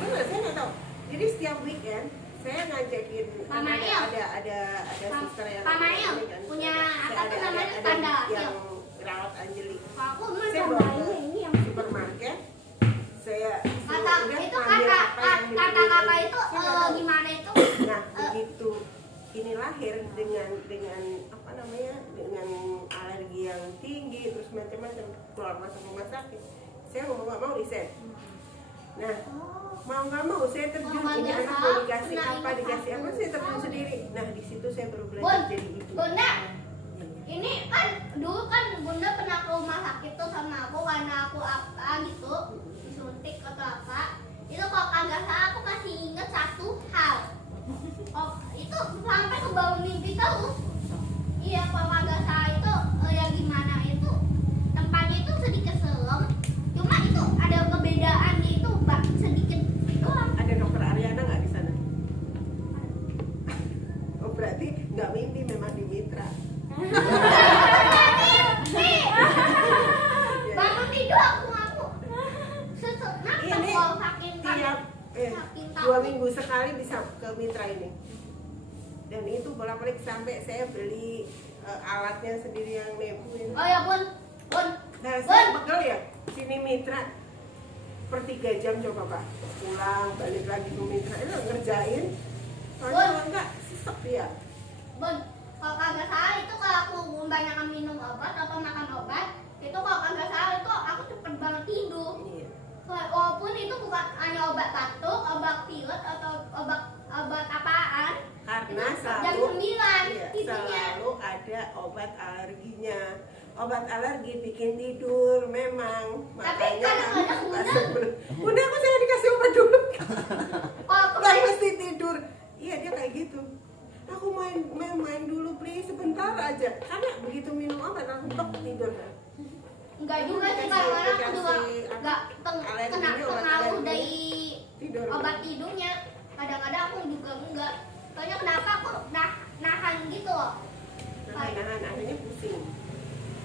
benar saya nggak tahu. Jadi setiap weekend saya ngajakin Mama El. ada suster yang Mama El ini kan, punya saya apa tuh namanya, tanda yang El. rawat Anjali. Aku mah Saya sama bawa ini yang ke supermarket, saya kata udah itu ambil kata apa yang kata dibutuhkan. kakak itu Saya nggak tahu. gimana itu? Nah begitu ini lahir dengan apa namanya, dengan alergi yang tinggi terus macam-macam, keluar masuk rumah sakit, saya mau nggak mau reset. Nah mau nggak mau saya terjun, Mau ini nggak anak tahu, mau dikasih kena apa ini dikasih apa, satu. saya terjun sendiri. Nah di situ saya baru Bun, belajar jadi ibu. Bunda, ini kan dulu kan Bunda pernah ke rumah sakit tuh sama aku karena aku apa gitu disuntik atau apa. Itu kalau kagak salah aku masih inget satu hal. Oh itu sampai ke bawah mimpi terus. Iya kalau kagak salah itu yang gimana itu tempatnya itu sedikit serem. Cuma itu ada perbedaan itu sedikit doang. Ada dokter Ariana nggak di sana? Oh berarti nggak mimpi, memang di Mitra. Bangun tidur aku sesak Ini kalau saking tiap saking 2 minggu sekali bisa ke Mitra ini, dan itu bolak-balik sampai saya beli alatnya sendiri yang nebuin. Oh ya Bun, Nah saya pegel ya sini Mitra per 3 jam coba Pak, pulang balik lagi ke Mitra itu ngerjain, soalnya kalau enggak sesek ya. Bun, kalau kagak salah itu kalau aku banyak minum obat atau makan obat, itu kalau kagak salah itu aku cepet banget tidur. Iya. Walaupun itu bukan hanya obat batuk, obat pilek atau obat apaan, Karena jam selalu 9 tidurnya. selalu ada obat alerginya. Obat alergi bikin tidur memang. Tapi Makanya kadang-kadang suka Bunda- sebel. Bunda aku saya dikasih obat dulu. Kalau Nggak kemarin mesti tidur. Iya dia kayak gitu. Aku main dulu please sebentar aja. Karena begitu minum obat langsung tok tidur. enggak juga sih kadang-kadang aku juga enggak kena pengaruh dari Tidur. obat tidurnya. Kadang-kadang aku juga enggak. Soalnya kenapa aku nahan gitu loh. Nahan akhirnya pusing.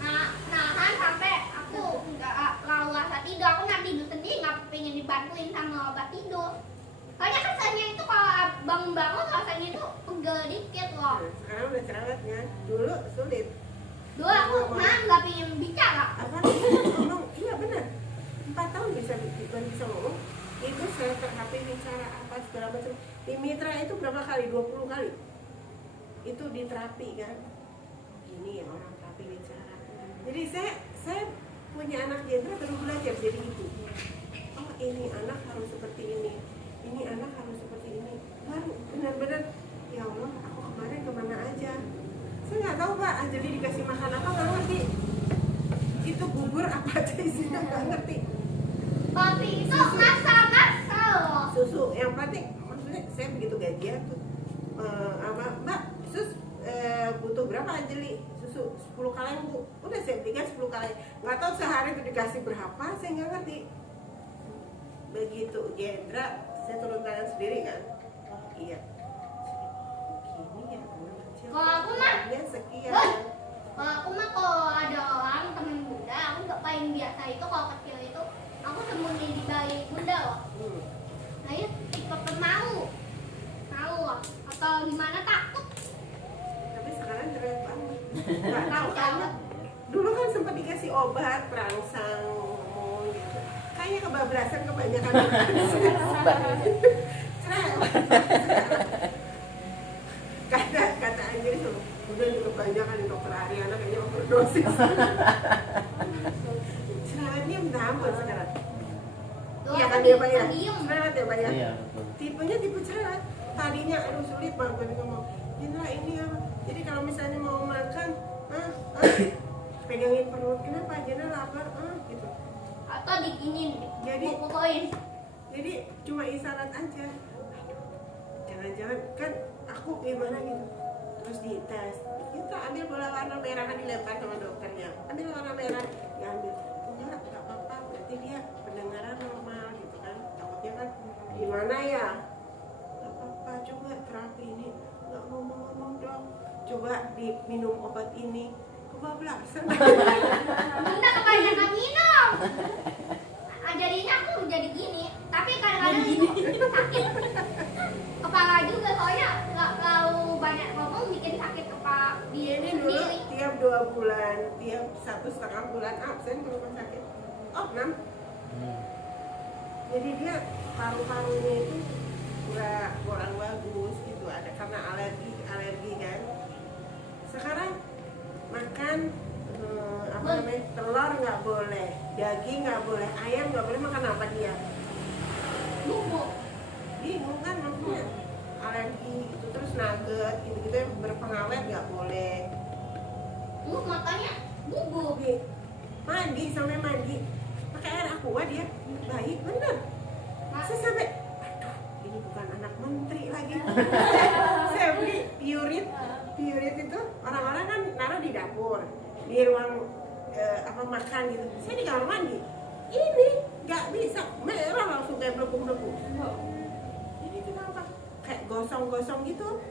Nahan sampai aku nggak lalu rasa tidur. Aku nggak tidur sendiri, nggak pengen dibantuin sama obat tidur. Soalnya rasanya itu kalau bangun-bangun rasanya itu pegel dikit loh. Nah, sekarang udah cerewetnya. Dulu sulit. Dulu aku nggak pengen bicara. Apa ngomong? Iya benar. 4 tahun baru bisa ngomong. Itu saya HP bicara apa segala macam. Di Mitra itu berapa kali? 20 kali. Itu di terapi kan. Ini ya orang terapi bicara. Jadi saya punya anak jenderal baru belajar jadi ibu. Oh ini anak harus seperti ini. Ini anak harus seperti ini. Baru benar-benar ya Allah, aku kemarin kemana aja? Saya nggak tahu Pak. Anjali dikasih makan apa nggak ngerti. Itu bubur apa aja isinya nggak ngerti. Tapi itu masa-masa loh. Susu yang penting maksudnya saya begitu gajian tuh sama Mbak sus butuh berapa Anjali susu 10 kaleng Bu, udah saya belikan 10 kaleng, nggak tahu sehari itu dikasih berapa saya nggak ngerti. Begitu Gendra saya turun tangan sendiri kan, iya gini ya teman kecil. Kalau aku mah, Umurnya sekian. kalau aku mah kalau ada orang temen bunda, aku nggak paling biasa itu kalau kecil itu aku sembunyi di balik bunda loh. Nah itu tipe pemalu, malu loh. Atau gimana takut. Tapi sekarang keren banget. Nggak tahu karena dulu kan sempat dikasih obat perangsang ngomong gitu. Kayaknya kebablasan kebanyakan. Obat ini. Kata Anjali tuh, udah nih kebanyakan nih dokter Ariana kayaknya overdosis. Cerewetnya minta ampun sekarang. Tuh, Iya aku kan dia Pak ya? diem. Cerewet ya Pak ya? Iya, betul. Tipenya tipe cerewet. Tadinya aduh sulit banget buat ngomong. Jenderal ini apa? Jadi kalau misalnya mau makan, pegangin perut. Kenapa? Jenderal lapar, gitu. Atau dikinin, Jadi- pukul-pukulin. Jadi cuma isyarat aja. Jangan-jangan kan aku gimana gitu. Terus dites. Kita ambil bola warna merah kan dilempar sama dokternya. Ambil warna merah, diambil. Enggak apa-apa, berarti dia pendengaran normal gitu kan. Takutnya kan gimana ya, nggak apa-apa, coba terapi ini nggak ngomong-ngomong dong, coba diminum obat ini, kebablasan. Bunda kebanyakan minum. Jadinya aku jadi gini, tapi kadang-kadang sakit kepala juga, soalnya nggak terlalu banyak ngomong bikin sakit kepala Dia ini dulu tiap 2 bulan, tiap 1,5 bulan absen ke rumah sakit. Oh, 6. Jadi dia paru-parunya itu kurang bagus gitu, ada karena alergi kan. Sekarang makan apa namanya, telur nggak boleh, daging nggak boleh, ayam nggak boleh, makan apa dia? Bingung kan maksudnya, alergi gitu, terus nugget gitu-gitu yang berpengawet nggak boleh. Makanya bubuk. Mandi sampai mandi pakai air aqua dia baik bener. Saya sampai, aduh ini bukan anak menteri lagi. Saya beli Pureit itu orang-orang kan naruh di dapur, di ruang apa makan gitu. Saya di kamar mandi, ini nggak bisa, merah langsung kayak melepuh-melepuh. Ini kenapa? Kayak gosong-gosong gitu.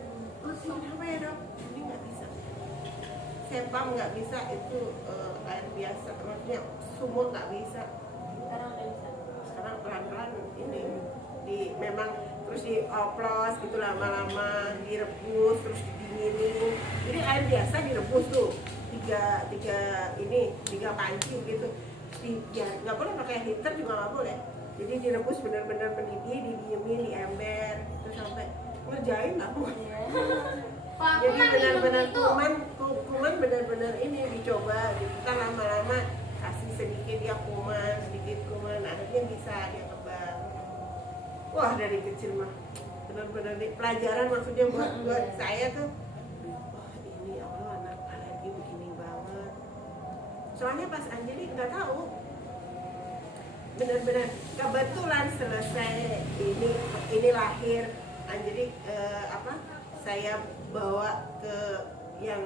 Kenapa ya dok? Ini nggak bisa. Sebam nggak bisa, itu air biasa, maksudnya sumur nggak bisa. Sekarang udah bisa. Sekarang pelan-pelan ini memang terus dioplos gitu, lama-lama direbus terus didinginin. Jadi air biasa direbus tuh tiga panci gitu. Ya nggak boleh pakai heater juga nggak boleh. Jadi direbus benar-benar mendidih, didiemin di ember itu sampai ngerjain aku. Kalau aku Jadi mah benar-benar minum kuman benar-benar ini dicoba gitu. Kita lama-lama kasih sedikit dia kuman, akhirnya bisa dia kebang. Wah, dari kecil mah benar-benar pelajaran, maksudnya buat saya tuh, wah ini Allah anak alergi begini banget. Soalnya pas Anjali nggak tahu, benar-benar kebetulan selesai ini lahir Anjali saya bawa ke yang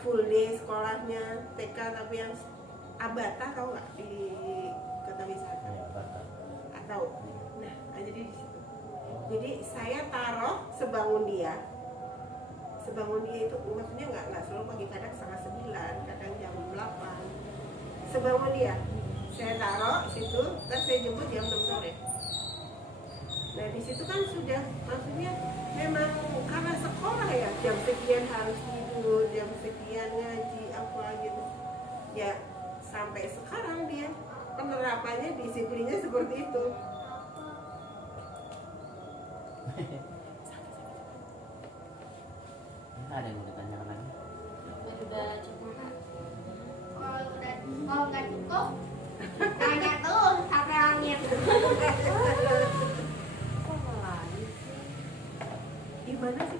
full day sekolahnya TK, tapi yang Abata, tahu nggak, di Kota Wisata atau nah jadi di situ. Jadi saya taruh sebangun dia itu maksudnya nggak selalu pagi, kadang 8:30, kadang jam 8 sebangun dia saya taruh situ, terus saya jemput jam 6 sore. Nah di situ kan sudah, maksudnya memang karena sekolah ya, jam sekian harus tidur, jam sekian ngaji apa gitu ya, sampai sekarang dia penerapannya disiplinnya seperti itu. Ada yang mau ditanyakan lagi? Udah cukup. kalau nggak cukup tanya terus sampai langit. Gimana sih